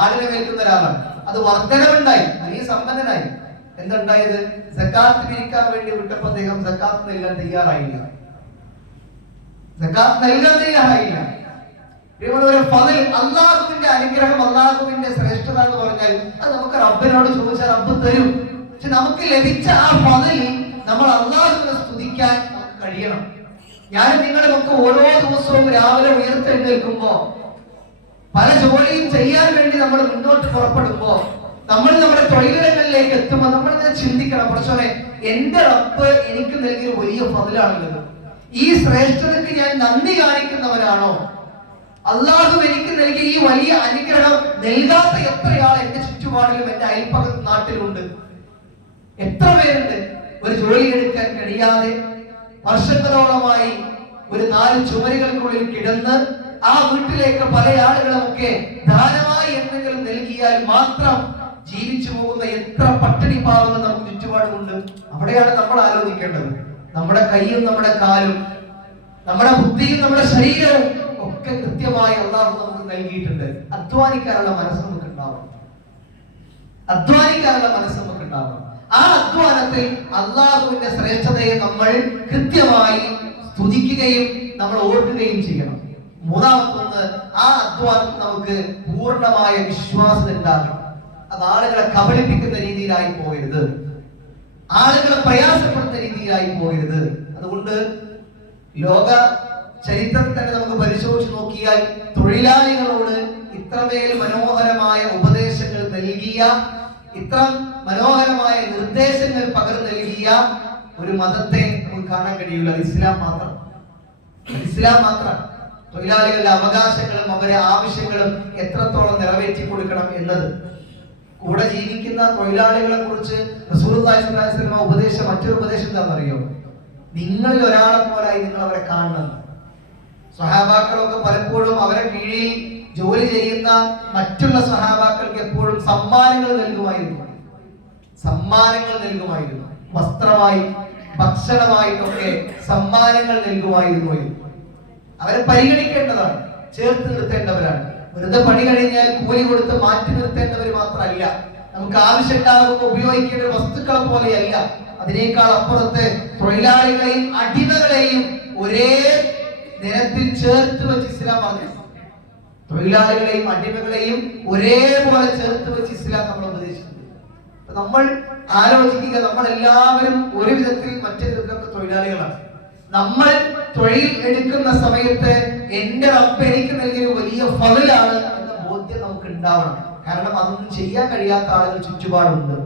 ആടിനെ വിൽക്കുന്ന ഒരാളാണ്. അത് വർധനവുണ്ടായി, വലിയ സമ്പന്നനായി. എന്തുണ്ടായത്? സക്കാത്ത് പിരിക്കാൻ വേണ്ടി വിട്ടപ്പോ അദ്ദേഹം സക്കാത്ത് നൽകാൻ തയ്യാറായില്ല. അള്ളാഹുവിന്റെ അനുഗ്രഹം, അള്ളാഹുവിന്റെ ശ്രേഷ്ഠത എന്ന് പറഞ്ഞാൽ അത് നമുക്ക് റബ്ബിനോട് ചോദിച്ചാൽ റബ്ബ് തരും. പക്ഷെ നമുക്ക് ലഭിച്ച ആ ഫളിൽ നമ്മൾ അള്ളാഹുവിനെ സ്തുതിക്കാൻ നമുക്ക് കഴിയണം. ഞാനും നിങ്ങളുമൊക്കെ ഓരോ ദിവസവും രാവിലെ ഉയർത്തെഴുന്നേൽക്കുമ്പോ, പല ജോലിയും ചെയ്യാൻ വേണ്ടി നമ്മൾ മുന്നോട്ട് പുറപ്പെടുമ്പോ, നമ്മൾ നമ്മുടെ തൊഴിലിടങ്ങളിലേക്ക് എത്തുമ്പോൾ നമ്മൾ ഇങ്ങനെ ചിന്തിക്കണം, പക്ഷേ എന്റെ റബ്ബ് എനിക്ക് നൽകിയ വലിയ ഫളിലാണുള്ളത്. ഈ ശ്രേഷ്ഠതയ്ക്ക് ഞാൻ നന്ദി കാണിക്കുന്നവനാണോ? അള്ളാഹു എനിക്ക് നൽകിയ ഈ വലിയ അനുഗ്രഹം നൽകാത്ത എത്രയാൾ എന്റെ ചുറ്റുപാടിലും എന്റെ അയൽപ്പക്കത്ത് നാട്ടിലുണ്ട്? എത്ര പേരുണ്ട് ഒരു ജോലി എടുക്കാൻ കഴിയാതെ വർഷങ്ങളോളമായി ഒരു 4 ചുമരുകൾക്കുള്ളിൽ കിടന്ന് ആ വീട്ടിലേക്ക് പല ആളുകളുമൊക്കെ ദാനമായി എന്തെങ്കിലും നൽകിയാൽ മാത്രം ജീവിച്ചു പോകുന്ന എത്ര പട്ടിണി പാവങ്ങൾ നമുക്ക് ചുറ്റുപാടുമുണ്ട്? അവിടെയാണ് നമ്മൾ ആലോചിക്കേണ്ടത്. നമ്മുടെ കൈയും നമ്മുടെ കാലും നമ്മുടെ ബുദ്ധിയും നമ്മുടെ ശരീരവും ഒക്കെ കൃത്യമായി അള്ളാഹു നമുക്ക് നൽകിയിട്ടുണ്ട്. അധ്വാനിക്കാനുള്ള മനസ്സ് നമുക്ക് ഉണ്ടാവണം. ആ അധ്വാനത്തിൽ അള്ളാഹുവിന്റെ ശ്രേഷ്ഠതയെ നമ്മൾ കൃത്യമായി സ്തുതിക്കുകയും നമ്മൾ ഓർക്കുകയും ചെയ്യണം. മൂന്നാമത്തൊന്ന്, ആ അധ്വാനത്തിൽ നമുക്ക് പൂർണ്ണമായ വിശ്വാസം ഉണ്ടാകണം. അത് ആളുകളെ കബളിപ്പിക്കുന്ന രീതിയിലായി പോകരുത്, ആളുകളെ പ്രയാസപ്പെടുന്ന രീതിയിലായി പോകരുത്. അതുകൊണ്ട് ലോക ചരിത്രത്തിൽ തന്നെ നമുക്ക് പരിശോധിച്ച് നോക്കിയാൽ തൊഴിലാളികളോട് ഇത്രമേൽ മനോഹരമായ ഉപദേശങ്ങൾ നൽകിയ, ഇത്ര മനോഹരമായ നിർദ്ദേശങ്ങൾ പകർന്നു നൽകിയ ഒരു മതത്തെ നമുക്ക് കാണാൻ കഴിയില്ല. ഇസ്ലാം മാത്രം തൊഴിലാളികളുടെ അവകാശങ്ങളും അവരുടെ ആവശ്യങ്ങളും എത്രത്തോളം നിറവേറ്റി കൊടുക്കണം എന്നത്. കൂടെ ജീവിക്കുന്ന തൊഴിലാളികളെ കുറിച്ച് റസൂലുള്ളാഹി സ്വല്ലല്ലാഹു അലൈഹി വസല്ലം ഉപദേശം, മറ്റൊരു ഉപദേശം എന്താണെന്നറിയോ? നിങ്ങളിൽ ഒരാളെ പോലായി നിങ്ങൾ അവരെ കാണണം. സ്വഹാബാക്കളൊക്കെ പലപ്പോഴും അവരെ കീഴിൽ ജോലി ചെയ്യുന്ന മറ്റുള്ള സ്വഹാബാക്കൾക്ക് എപ്പോഴും സമ്മാനങ്ങൾ നൽകുമായിരുന്നു. വസ്ത്രമായി, ഭക്ഷണമായിട്ടൊക്കെ സമ്മാനങ്ങൾ നൽകുമായിരുന്നു. അവരെ പരിഗണിക്കേണ്ടതാണ്, ചേർത്ത് നിർത്തേണ്ടവരാണ്. വെറുതെ പണി കഴിഞ്ഞാൽ കൂലി കൊടുത്ത് മാറ്റി നിർത്തേണ്ടവർ മാത്രമല്ല, നമുക്ക് ആവശ്യമുണ്ടാകുമ്പോൾ ഉപയോഗിക്കേണ്ട വസ്തുക്കളെ പോലെയല്ല. അതിനേക്കാൾ അപ്പുറത്ത് തൊഴിലാളികളെയും അടിമകളെയും ഒരേ നിരത്തിൽ ചേർത്ത് വെച്ച് ഇസ്ലാം പറഞ്ഞു. തൊഴിലാളികളെയും അടിമകളെയും ഒരേപോലെ ചേർത്ത് വെച്ച് ഇസ്ലാം നമ്മൾ ഉപദേശിക്കുന്നു. നമ്മൾ ആലോചിക്കുക, നമ്മൾ എല്ലാവരും ഒരു വിധത്തിൽ മറ്റൊരു വിധത്തിലൊക്കെ തൊഴിലാളികളാണ്. നമ്മൾ തൊഴിൽ എടുക്കുന്ന സമയത്ത് എന്റെ റബ്ബ് എനിക്ക് നൽകിയ വലിയ ഫളിലാണ് എന്ന ബോധ്യം നമുക്ക് ഉണ്ടാവണം. കാരണം അതൊന്നും ചെയ്യാൻ കഴിയാത്ത ആളുകൾ ചുറ്റുപാടുണ്ട്.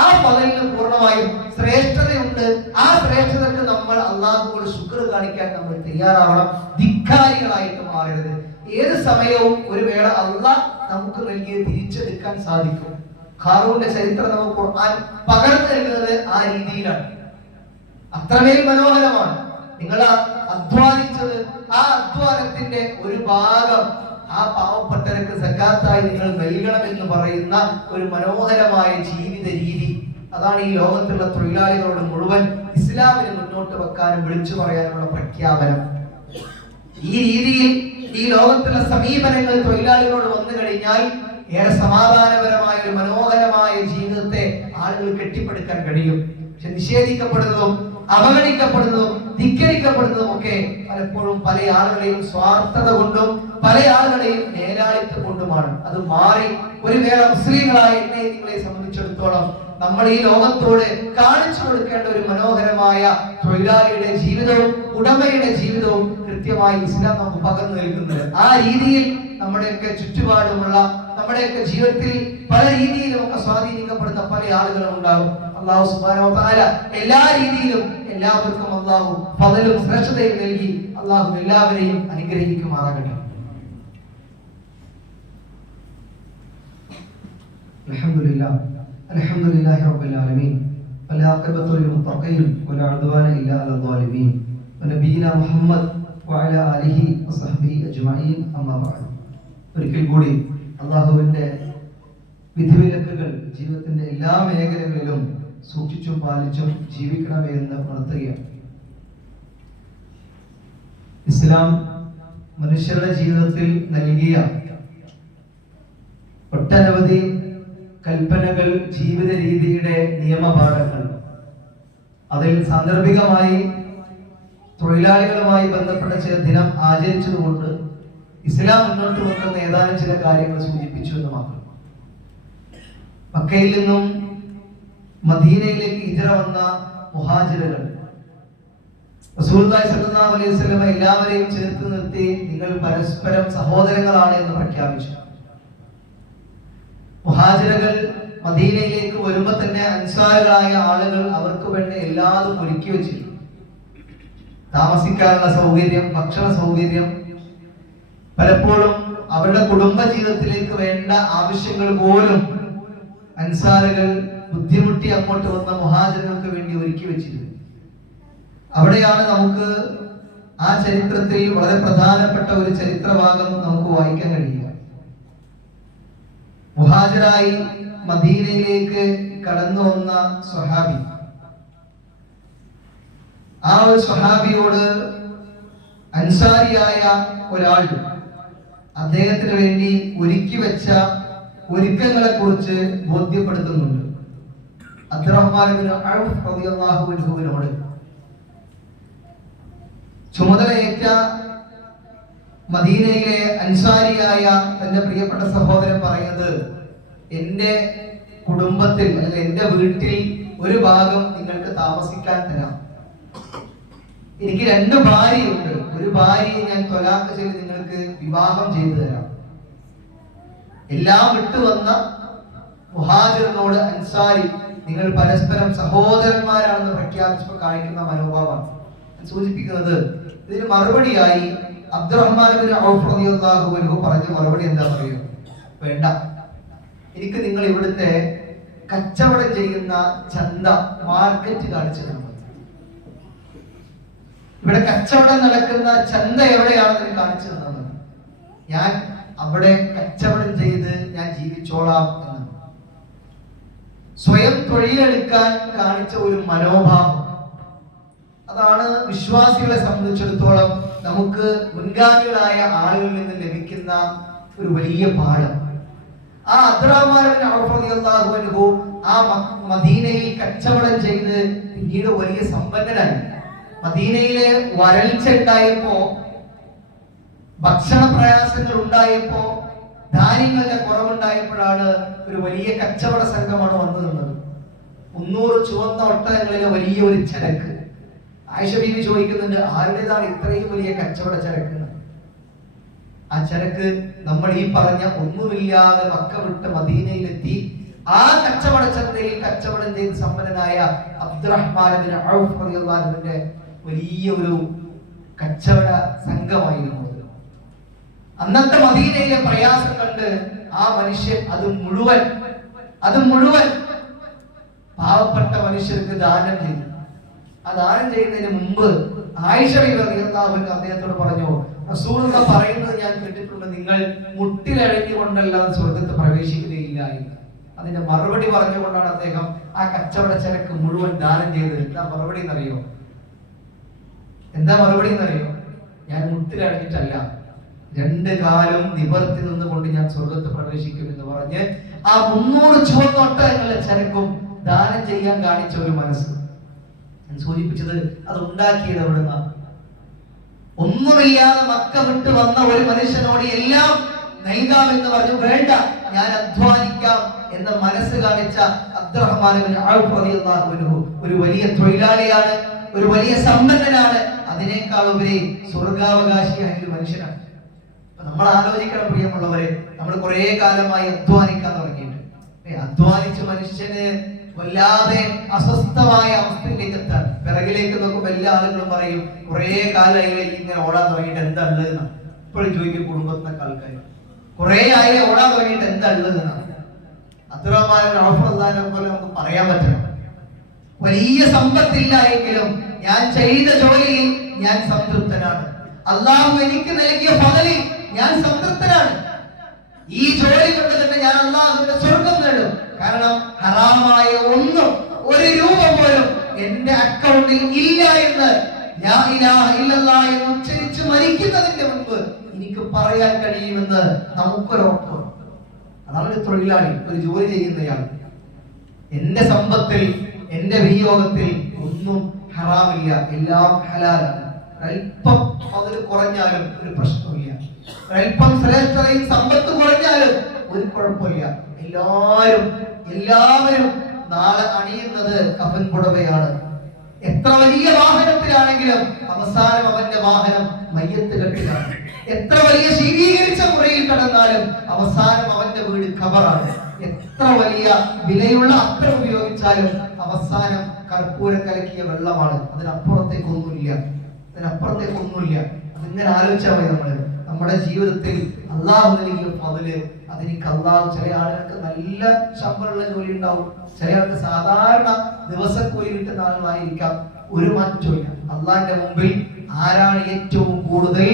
ആ ഫളിന് പൂർണ്ണമായും ശ്രേഷ്ഠതയുണ്ട്. ആ ശ്രേഷ്ഠതക്ക് നമ്മൾ അള്ളാഹുവോട് ശുക്ർ കാണിക്കാൻ നമ്മൾ തയ്യാറാവണം. ധിക്കാരികളായിട്ട് മാറരുത്. ഏത് സമയവും ഒരു വേള അള്ളാഹ് നമുക്ക് നൽകിയത് തിരിച്ചെടുക്കാൻ സാധിക്കും. ഖാറൂന്റെ ചരിത്രം നമുക്ക് ഖുർആൻ പകർന്നു നൽകുന്നത് ആ രീതിയിലാണ്. അത്രമേൽ മനോഹരമാണ്. നിങ്ങൾ അധ്വാനിച്ചത്, ആ അധ്വാനത്തിന്റെ ഒരു ഭാഗം ആ പാവപ്പെട്ടവർക്ക് സക്കാത്തായി നിങ്ങൾ നൽകണമെന്ന് പറയുന്ന ഒരു മനോഹരമായ ജീവിത രീതി. അതാണ് ഈ ലോകത്തുള്ള തൊഴിലാളികളോട് മുഴുവൻ ഇസ്ലാമിന് മുന്നോട്ട് വെക്കാനും വിളിച്ചു പറയാനുള്ള പ്രഖ്യാപനം. ഈ രീതിയിൽ ഈ ലോകത്തുള്ള സമീപനങ്ങൾ തൊഴിലാളികളോട് വന്നു കഴിഞ്ഞാൽ ഏറെ സമാധാനപരമായ ഒരു മനോഹരമായ ജീവിതത്തെ ആളുകൾ കെട്ടിപ്പടുക്കാൻ കഴിയും. പക്ഷെ നിഷേധിക്കപ്പെടുന്നതും അവഗണിക്കപ്പെടുന്നതും ധിക്കരിക്കപ്പെടുന്നതും ഒക്കെ പലപ്പോഴും പല ആളുകളെയും സ്വാർത്ഥത കൊണ്ടും പല ആളുകളെയും മേലാളിത്തം കൊണ്ടുമാണ്. അത് മാറി ഒരു വേള മുസ്ലിങ്ങളായ എന്നെ നിങ്ങളെ സംബന്ധിച്ചിടത്തോളം നമ്മൾ ഈ ലോകത്തോട് കാണിച്ചു കൊടുക്കേണ്ട ഒരു മനോഹരമായ തൊഴിലാളിയുടെ ജീവിതവും ഉടമയുടെ ജീവിതവും കൃത്യമായി ഇസ്ലാം നമുക്ക് പകർന്നു നൽകുന്നത്. ആ രീതിയിൽ നമ്മുടെയൊക്കെ ചുറ്റുപാടുമുള്ള നമ്മുടെയൊക്കെ ജീവിതത്തിൽ പല രീതിയിലും ഒക്കെ സ്വാധീനിക്കപ്പെടുന്ന പല ആളുകളും ഉണ്ടാകും. അല്ലാഹു സുബ്ഹാനഹു വ തആല എല്ലാ രീതിയിലും എല്ലാവർക്കും അല്ലാഹു ഫളലും ശ്രേഷ്ഠതയും നൽകി അല്ലാഹു എല്ലാവരെയും അനുഗ്രഹിക്കുമാറാകട്ടെ. അൽഹംദുലില്ലാഹി റബ്ബിൽ ആലമീൻ والعاقبة للمتقين ولا عدوان إلا على الظالمين ونبينا محمد وعلى آله وصحبه أجمعين أما بعد. ഒരിക്കൽ കൂടി അള്ളാഹുവിന്റെ വിധിവിലക്കുകൾ ജീവിതത്തിന്റെ എല്ലാ മേഖലകളിലും സൂക്ഷിച്ചും പാലിച്ചും ജീവിക്കണമേ എന്ന് ഉണർത്തുകയാണ്. ഇസ്ലാം മനുഷ്യരുടെ ജീവിതത്തിൽ നൽകിയ ഒട്ടനവധി കൽപ്പനകൾ, ജീവിത രീതിയുടെ നിയമപാഠങ്ങൾ, അതിൽ സാന്ദർഭികമായി തൊഴിലാളികളുമായി ബന്ധപ്പെട്ട ചില ദിനം ആചരിച്ചതുകൊണ്ട് ഇസ്ലാം മുന്നോട്ട് വെക്കുന്ന ഏതാനും ചില കാര്യങ്ങൾ സൂചിപ്പിച്ചു എന്ന് മാത്രം. മക്കയിൽ നിന്നും മദീനയിലേക്ക് ഹിജ്റ വന്ന മുഹാജിറുകൾ റസൂലുള്ളാഹി സ്വല്ലല്ലാഹു അലൈഹി വസല്ലം എല്ലാവരെയും ചേർത്ത് നിർത്തി നിങ്ങൾ പരസ്പരം സഹോദരങ്ങളാണ് എന്ന് പ്രഖ്യാപിച്ചു. മുഹാജിറുകൾ മദീനയിലേക്ക് വരുമ്പോൾ തന്നെ അൻസാറുകളായ ആളുകൾ അവർക്ക് വേണ്ടി എല്ലാതും ഒരുക്കി വെച്ചിരുന്നു. താമസിക്കാനുള്ള സൗകര്യം, ഭക്ഷണ സൗകര്യം, പലപ്പോഴും അവരുടെ കുടുംബ ജീവിതത്തിലേക്ക് വേണ്ട ആവശ്യങ്ങൾ പോലും അൻസാറുകൾ ബുദ്ധിമുട്ടി അങ്ങോട്ട് വന്ന മുഹാജിറുകൾക്ക് വേണ്ടി ഒരുക്കി വെച്ചിരുന്നു. അവിടെയാണ് നമുക്ക് ആ ചരിത്രത്തിൽ വളരെ പ്രധാനപ്പെട്ട ഒരു ചരിത്രഭാഗം നമുക്ക് വായിക്കാൻ കഴിയുക. മുഹാജിറായി മദീനയിലേക്ക് കടന്നു വന്ന സ്വഹാബി, ആ ഒരു സ്വഹാബിയോട് അൻസാരിയായ ഒരാൾ അദ്ദേഹത്തിന് വേണ്ടി ഒരുക്കി വെച്ച ഒരുക്കങ്ങളെ കുറിച്ച് ബോധ്യപ്പെടുത്തുന്നുണ്ട്. അബ്ദുറഹ്മാൻ ഇബ്നു ഔഫ് റളിയല്ലാഹു അൻഹുവിനോട് ചുമതലയേറ്റ മദീനയിലെ അൻസാരിയായ തന്റെ പ്രിയപ്പെട്ട സഹോദരൻ പറയുന്നത്, എന്റെ കുടുംബത്തിൽ അല്ലെങ്കിൽ എന്റെ വീട്ടിൽ ഒരു ഭാഗം നിങ്ങൾക്ക് താമസിക്കാൻ തരാം. എനിക്ക് 2 ഭാര്യയുണ്ട്. ഒരു ഭാര്യയെ ഞാൻ ത്വലാഖ് ചെയ്ത് നിങ്ങൾക്ക് വിവാഹം ചെയ്തു തരാം. എല്ലാം വിട്ടുവന്ന മുഹാജിറിനോട് അൻസാരി നിങ്ങൾ പരസ്പരം സഹോദരന്മാരാണെന്ന് പ്രഖ്യാപിച്ചപ്പോൾ കാണിക്കുന്ന മനോഭാവമാണ് സൂചിപ്പിക്കുന്നത്. ഇതിന് മറുപടിയായി അബ്ദുറഹ്മാൻ ഇബ്നു ഔഫ് റളിയല്ലാഹു അൻഹു പറഞ്ഞ മറുപടി എന്താ പറയുക? വേണ്ട, എനിക്ക് നിങ്ങൾ ഇവിടുത്തെ കച്ചവടം ചെയ്യുന്ന ചന്ത, മാർക്കറ്റ് കാണിച്ചു തരണം. ഇവിടെ കച്ചവടം നടക്കുന്ന ചന്ത എവിടെയാണെന്ന് കാണിച്ചു തന്നത്. ഞാൻ അവിടെ കച്ചവടം ചെയ്ത് ഞാൻ ജീവിച്ചോളാം എന്ന് സ്വയം തൊഴിലെടുക്കാൻ കാണിച്ച ഒരു മനോഭാവം. അതാണ് വിശ്വാസികളെ സംബന്ധിച്ചിടത്തോളം നമുക്ക് മുൻഗാമികളായ ആളുകളിൽ നിന്ന് ലഭിക്കുന്ന ഒരു വലിയ പാഠം. ആ അബ്ദുറഹ്മാൻ ഇബ്നു ഔഫ് റളിയല്ലാഹു അൻഹു ആ മദീനയിൽ കച്ചവടം ചെയ്ത് പിന്നീട് വലിയ സമ്പന്നനായി. മദീനയിലെ വരൾച്ച ഉണ്ടായപ്പോ, ഭക്ഷണ പ്രയാസങ്ങൾ ഉണ്ടായപ്പോ, ധാന്യങ്ങളുടെ കുറവുണ്ടായപ്പോഴാണ് ഒരു വലിയ കച്ചവട സംഘമാണ് വന്നു നിന്നത്. 300 ചുവന്ന ഒട്ടകങ്ങളിലെ വലിയ ഒരു ചരക്ക്. ആയിഷ ബീവി ചോദിക്കുന്നുണ്ട്, ആരുടേതാണ് ഇത്രയും വലിയ കച്ചവട ചരക്ക്? ആ ചരക്ക് നമ്മൾ ഈ പറഞ്ഞ ഒന്നുമില്ലാതെ മക്ക വിട്ട് മദീനയിലെത്തി ആ കച്ചവട ചന്തയിൽ കച്ചവടം ചെയ്ത് സമ്പന്നനായ അബ്ദുറഹ്മാൻ ഇബ്നു ഔഫ് റളിയല്ലാഹു അൻഹുവിന്റെ വലിയ ഒരു കച്ചവട സംഘമായിരുന്നു. അന്നത്തെ മദീനയിലെ പ്രയാസം കണ്ട് ആ മനുഷ്യൻ അത് മുഴുവൻ പാവപ്പെട്ട മനുഷ്യർക്ക് ദാനം ചെയ്തു. ആ ദാനം ചെയ്യുന്നതിന് മുമ്പ് ആയിഷ റളിയല്ലാഹു അൻഹ അദ്ദേഹത്തോട് പറഞ്ഞു, റസൂലുള്ളാഹി പറയുന്നത് ഞാൻ കേട്ടിട്ടുണ്ട്, നിങ്ങൾ മുട്ടിലഴഞ്ഞുകൊണ്ടല്ലാതെ സ്വർഗ്ഗത്തിൽ പ്രവേശിക്കുകയില്ല എന്ന്. അതിന്റെ മറുപടി പറഞ്ഞുകൊണ്ടാണ് അദ്ദേഹം ആ കച്ചവട ചരക്ക് മുഴുവൻ ദാനം ചെയ്തത്. എന്താ മറുപടി എന്നറിയോ? ഞാൻ മുട്ടിലഴഞ്ഞിട്ടല്ല, 2 കാലും നിവർത്തി നിന്നുകൊണ്ട് ഞാൻ സ്വർഗ്ഗത്തിൽ പ്രവേശിക്കും എന്ന് പറഞ്ഞ് ആ 300 ചുവന്ന ഒട്ടകങ്ങളുടെ ചരക്കും ദാനം ചെയ്യാൻ കാണിച്ച ഒരു മനസ്സ്. ഞാൻ സൂചിപ്പിച്ചത് അത് ഉണ്ടാക്കിയത് എവിടുന്ന? ഒന്നുമില്ലാതെ മക്ക വിട്ട് വന്ന ഒരു മനുഷ്യനോട് എല്ലാം നൽകാമെന്ന് പറഞ്ഞു. വേണ്ട, ഞാൻ അധ്വാനിക്കാം എന്ന മനസ്സ് കാണിച്ച അബ്ദുറഹ്മാൻ ഇബ്നു ഔഫ് റളിയല്ലാഹു അൻഹു ഒരു വലിയ തൊഴിലാളിയാണ്, ഒരു വലിയ സമ്പന്നനാണ്. അതിനേക്കാൾ ഉപരി സ്വർഗാവകാശിയായ ഒരു മനുഷ്യനാണ്. നമ്മൾ ആലോചിക്കണം പ്രിയമുള്ളവരെ, നമ്മൾ കുറെ കാലമായി അധ്വാനിക്കാൻ തുടങ്ങിയിട്ട് അധ്വാനിച്ച മനുഷ്യന് വല്ലാതെ അസ്വസ്ഥമായ അവസ്ഥയിലേക്ക് എത്താൻ. പിറകിലേക്ക് നോക്കുമ്പോൾ എല്ലാ ആളുകളും പറയും, കുറെ കാലമായി ഇങ്ങനെ ഓടാൻ തുടങ്ങിയിട്ട് എന്താ ഉള്ളതെന്നാണ്. ഇപ്പോഴും ചോദിക്കും കുടുംബത്തിനൊക്കെ ആൾക്കാർ, കുറെ ആയി ഓടാൻ തുടങ്ങിയിട്ട് എന്താ ഉള്ളതെന്നാണ്. അബ്ദുറഹ്മാൻ ഔഫ് റളിയല്ലാഹു അൻഹു പോലെ നമുക്ക് പറയാൻ പറ്റണം. വലിയ സമ്പത്തില്ല എങ്കിലും ഞാൻ ചെയ്ത ജോലിയിൽ ഞാൻ സംതൃപ്തനാണ്. അള്ളാഹു എനിക്ക് നൽകിയ ഫളലിൽ ഞാൻ സംതൃപ്തനാണ്. ഈ ജോലി കൊണ്ട് തന്നെ ഞാൻ അള്ളാഹുവിന്റെ സ്വർഗം നേടും. കാരണം ഹറാമായ ഒന്നും, ഒരു രൂപ പോലും എന്റെ അക്കൗണ്ടിൽ ഇല്ല എന്ന് ലാ ഇലാഹ ഇല്ലല്ലാഹ് എന്ന് ഉച്ചരിച്ച് മരിക്കുന്നതിന്റെ മുൻപ് എനിക്ക് പറയാൻ കഴിയുമെന്ന് നമുക്കൊരുറപ്പ്. അതാണ് ഒരു തൊഴിലാളി, ഒരു ജോലി ചെയ്യുന്നയാൾ. എന്റെ സമ്പത്തിൽ, എന്റെ വിനിയോഗത്തിൽ ഒന്നും ഹറാമില്ല, എല്ലാം ഹലാലാണ്. അല്പം അതിൽ കുറഞ്ഞാലും ഒരു പ്രശ്നമില്ല, അല്പം ശ്രേഷ്ഠതയും സമ്പത്ത് കുറഞ്ഞാലും ഒരു കുഴപ്പമില്ല. എല്ലാവരും നാളെ അണിയുന്നത് കഫൻ പുടവയാണ്. എത്ര വലിയ വാഹനത്തിലാണെങ്കിലും അവസാനം അവന്റെ വാഹനം മയ്യത്ത് കെട്ടിലാണ്. എത്ര വലിയ ശീതീകരിച്ച മുറിയിൽ കിടന്നാലും അവസാനം അവന്റെ വീട് ഖബറാണ്. എത്ര വലിയ വിലയുള്ള അത്തരം ഉപയോഗിച്ചാലും അവസാനം കർപ്പൂരം കലക്കിയ വെള്ളമാണ്. അതിനപ്പുറത്തേക്കൊന്നുമില്ല. അതിങ്ങനെ ആലോചിച്ചാൽ മതി. നമ്മുടെ ജീവിതത്തിൽ അള്ളാഹു നൽകിയ ഫളല്, അതെനിക്ക് അള്ളാഹു, ചില ആളുകൾക്ക് നല്ല ശമ്പളമുള്ള ജോലി ഉണ്ടാവും, ചില ആൾക്ക് സാധാരണ ദിവസക്കൂലി കിട്ടുന്ന ആളുകളായിരിക്കാം. ഒരു മാറ്റമില്ല. അള്ളാഹിന്റെ മുമ്പിൽ ആരാണ് ഏറ്റവും കൂടുതൽ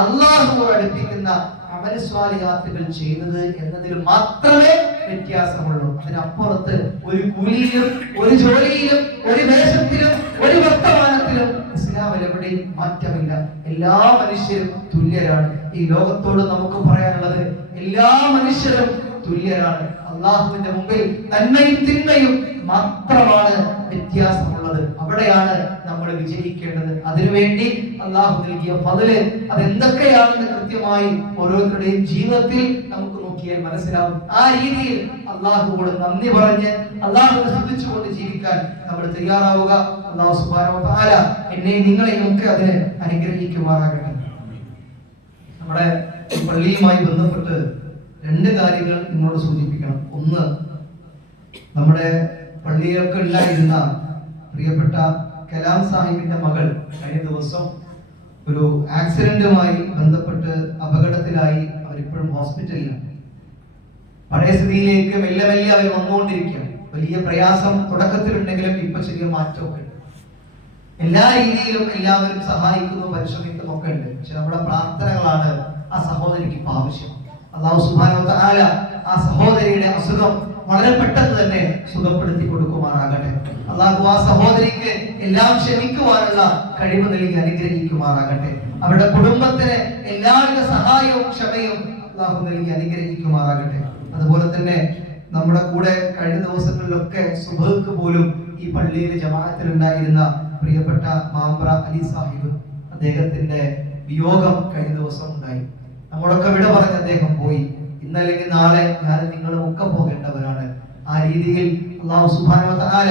അള്ളാഹുവോട് അടുപ്പിക്കുന്ന അമൽ സ്വാലിഹാത്തുകൾ ചെയ്തത് എന്നതിൽ മാത്രമേ വ്യത്യാസമുള്ളൂ. അതിനപ്പുറത്ത് ഒരു കൂലിയിലും, ഒരു ജോലിയിലും, ഒരു വേഷത്തിലും, ഒരു വർത്തമാനത്തിലും ഇസ്ലാമിൽ എവിടെയും മാറ്റമില്ല. എല്ലാ മനുഷ്യരും തുല്യരാണ്. ഈ ലോകത്തോട് നമുക്ക് പറയാനുള്ളത്, എല്ലാ മനുഷ്യരും തുല്യരാണ്. അള്ളാഹുവിന്റെ മുമ്പിൽ നന്മയും തിന്മയും മാത്രമാണ് വ്യത്യാസമുള്ളത്. അവിടെയാണ് നമ്മൾ വിജയിക്കേണ്ടത്. അതിനുവേണ്ടി അള്ളാഹു നൽകിയ ഫളല് അതെന്തൊക്കെയാണെന്ന് കൃത്യമായി ഓരോരുത്തരുടെയും ജീവിതത്തിൽ നമുക്ക് നോക്കിയാൽ മനസ്സിലാവും. ആ രീതിയിൽ അള്ളാഹുവോട് നന്ദി പറഞ്ഞ് അള്ളാഹുവിനെ സ്തുതിച്ചുകൊണ്ട് ജീവിക്കാൻ നമ്മൾ തയ്യാറാവുക. അള്ളാഹു സുബ്ഹാനഹു വ തആല എന്നെയും നിങ്ങളെയും ഒക്കെ അതിനെ അനുഗ്രഹിക്കുമാറാകട്ടെ. നമ്മുടെ പള്ളിയുമായി ബന്ധപ്പെട്ട് രണ്ട് കാര്യങ്ങൾ നിങ്ങളോട് സൂചിപ്പിക്കണം. ഒന്ന്, നമ്മുടെ പള്ളിയിലൊക്കെ ഉണ്ടായിരുന്ന പ്രിയപ്പെട്ട കലാം സാഹിബിന്റെ മകൾ കഴിഞ്ഞ ദിവസം ഒരു ആക്സിഡന്റുമായി ബന്ധപ്പെട്ട് അപകടത്തിലായി. അവരിപ്പോഴും ഹോസ്പിറ്റലിലാണ്. പഴയ സ്ഥിതിയിലേക്ക് മെല്ലെ മെല്ലെ അവർ വന്നുകൊണ്ടിരിക്കുകയാണ്. വലിയ പ്രയാസം തുടക്കത്തിലുണ്ടെങ്കിലും ഇപ്പൊ ചെറിയ മാറ്റമൊക്കെ ഉണ്ട്. എല്ലാ രീതിയിലും എല്ലാവരും സഹായിക്കുന്നു, പരിശ്രമിക്കുന്നു ഒക്കെ ഉണ്ട്. പക്ഷെ നമ്മുടെ പ്രാർത്ഥനകളാണ് ആ സഹോദരിക്ക് ഇപ്പൊ ആവശ്യം. അല്ലാഹു സുബ്ഹാനഹു വ തആല ആ സഹോദരിയുടെ അസുഖം വളരെ പെട്ടെന്ന് തന്നെ സുഖപ്പെടുത്തി കൊടുക്കുമാറാകട്ടെ. അല്ലാഹു ആ സഹോദരിക്ക് എല്ലാം ക്ഷമിക്കുവാനുള്ള കഴിവ് നൽകി അനുഗ്രഹിക്കുമാറാകട്ടെ. അവരുടെ കുടുംബത്തിന് എല്ലാവിധ സഹായവും ക്ഷമയും അല്ലാഹു നൽകി അനുഗ്രഹിക്കുമാറാകട്ടെ. അതുപോലെ തന്നെ നമ്മുടെ കൂടെ കഴിഞ്ഞ ദിവസങ്ങളിലൊക്കെ സുബഹ്ക്ക് പോലും ഈ പള്ളിയിലെ ജമാഅത്തിൽ ഉണ്ടായിരുന്ന പ്രിയപ്പെട്ട മാമ്പ്ര അലി സാഹിബ്, അദ്ദേഹത്തിന്റെ വിയോഗം കഴിഞ്ഞ ദിവസം ഉണ്ടായി. നമ്മളൊക്കെ വിട പറഞ്ഞ് അദ്ദേഹം പോയി. ഇന്നല്ലെങ്കിൽ നാളെ ഞാൻ നിങ്ങളും ഒക്കെ പോകേണ്ടവരാണ്. ആ രീതിയിൽ അല്ലാഹു സുബ്ഹാനഹു വ തആല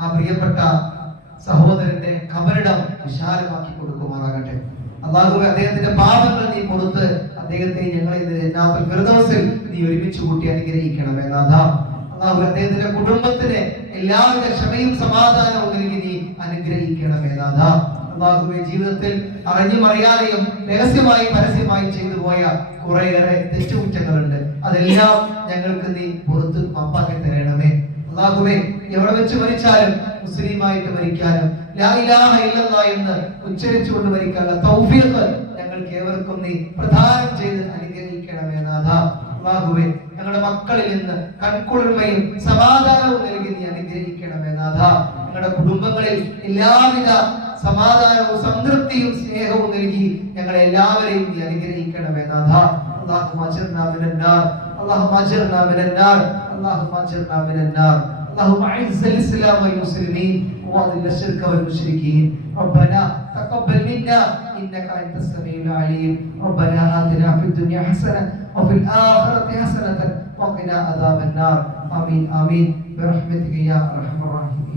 ആ പ്രിയപ്പെട്ട സഹോദരന്റെ ഖബറിടം വിശാലമാക്കി കൊടുക്കുമാറാകട്ടെ. അല്ലാഹുവേ, അദ്ദേഹത്തിന്റെ പാപങ്ങൾ നീ പുറത്ത് അദ്ദേഹത്തെ ഞങ്ങളെ ജന്നാത്തുൽ ഫിർദൗസിൽ നീ ഒരുമിച്ച് കൂട്ടി അനുഗ്രഹിക്കണമേ നാഥാ. അല്ലാഹുവേ, അദ്ദേഹത്തിന്റെ കുടുംബത്തിന് എല്ലാവിധ ക്ഷമയും സമാധാനവും നൽകി നീ അനുഗ്രഹിക്കണമേ നാഥാ. അല്ലാഹുവേ, ജീവിതത്തിൽ അറിഞ്ഞും അറിയാതെയും രഹസ്യമായി പരസ്യമായി ചെയ്തു പോയ കുറേയേറെ തെറ്റുകുറ്റങ്ങളുണ്ട്. അതെല്ലാം ഞങ്ങൾക്ക് നീ പുറത്ത് മാപ്പാക്കി തരണമേ. അല്ലാഹുവേ, എവിടെ വെച്ച് മരിച്ചാലും മുസ്ലിമായിട്ട് മരിക്കാനും ലാ ഇലാഹ ഇല്ലല്ലാഹ് എന്ന് ഉച്ചരിച്ചുകൊണ്ട് മരിക്കാനുള്ള തൗഫീഖ് ഞങ്ങൾക്ക് ഏവർക്കും നീ പ്രദാനം ചെയ്ത് അനുഗ്രഹിക്കണമേ നാഥാ. അല്ലാഹുവേ, ഞങ്ങളുടെ മക്കളിൽ നിന്ന് കൺകുളിർമയും സമാധാനവും നൽകി നീ അനുഗ്രഹിക്കണമേ നാഥാ. ഞങ്ങളുടെ കുടുംബങ്ങളിൽ എല്ലാവിധ സമാധാനവും സംതൃപ്തിയും സ്നേഹവും നൽകി ഞങ്ങളെ എല്ലാവരെയും നീ അനുഗ്രഹിക്കണമേ നാഥാ. اللهم اجرنا من النار، اللهم اجرنا من النار، اللهم اجرنا من النار. اللهم اعز الاسلام والمسلمين واذل الشرك والمشركين. ربنا تقبل منا انك انت السميع العليم. ربنا آتنا في الدنيا حسنه وفي الاخره حسنه وقنا عذاب النار. امين امين برحمتك يا ارحم الراحمين.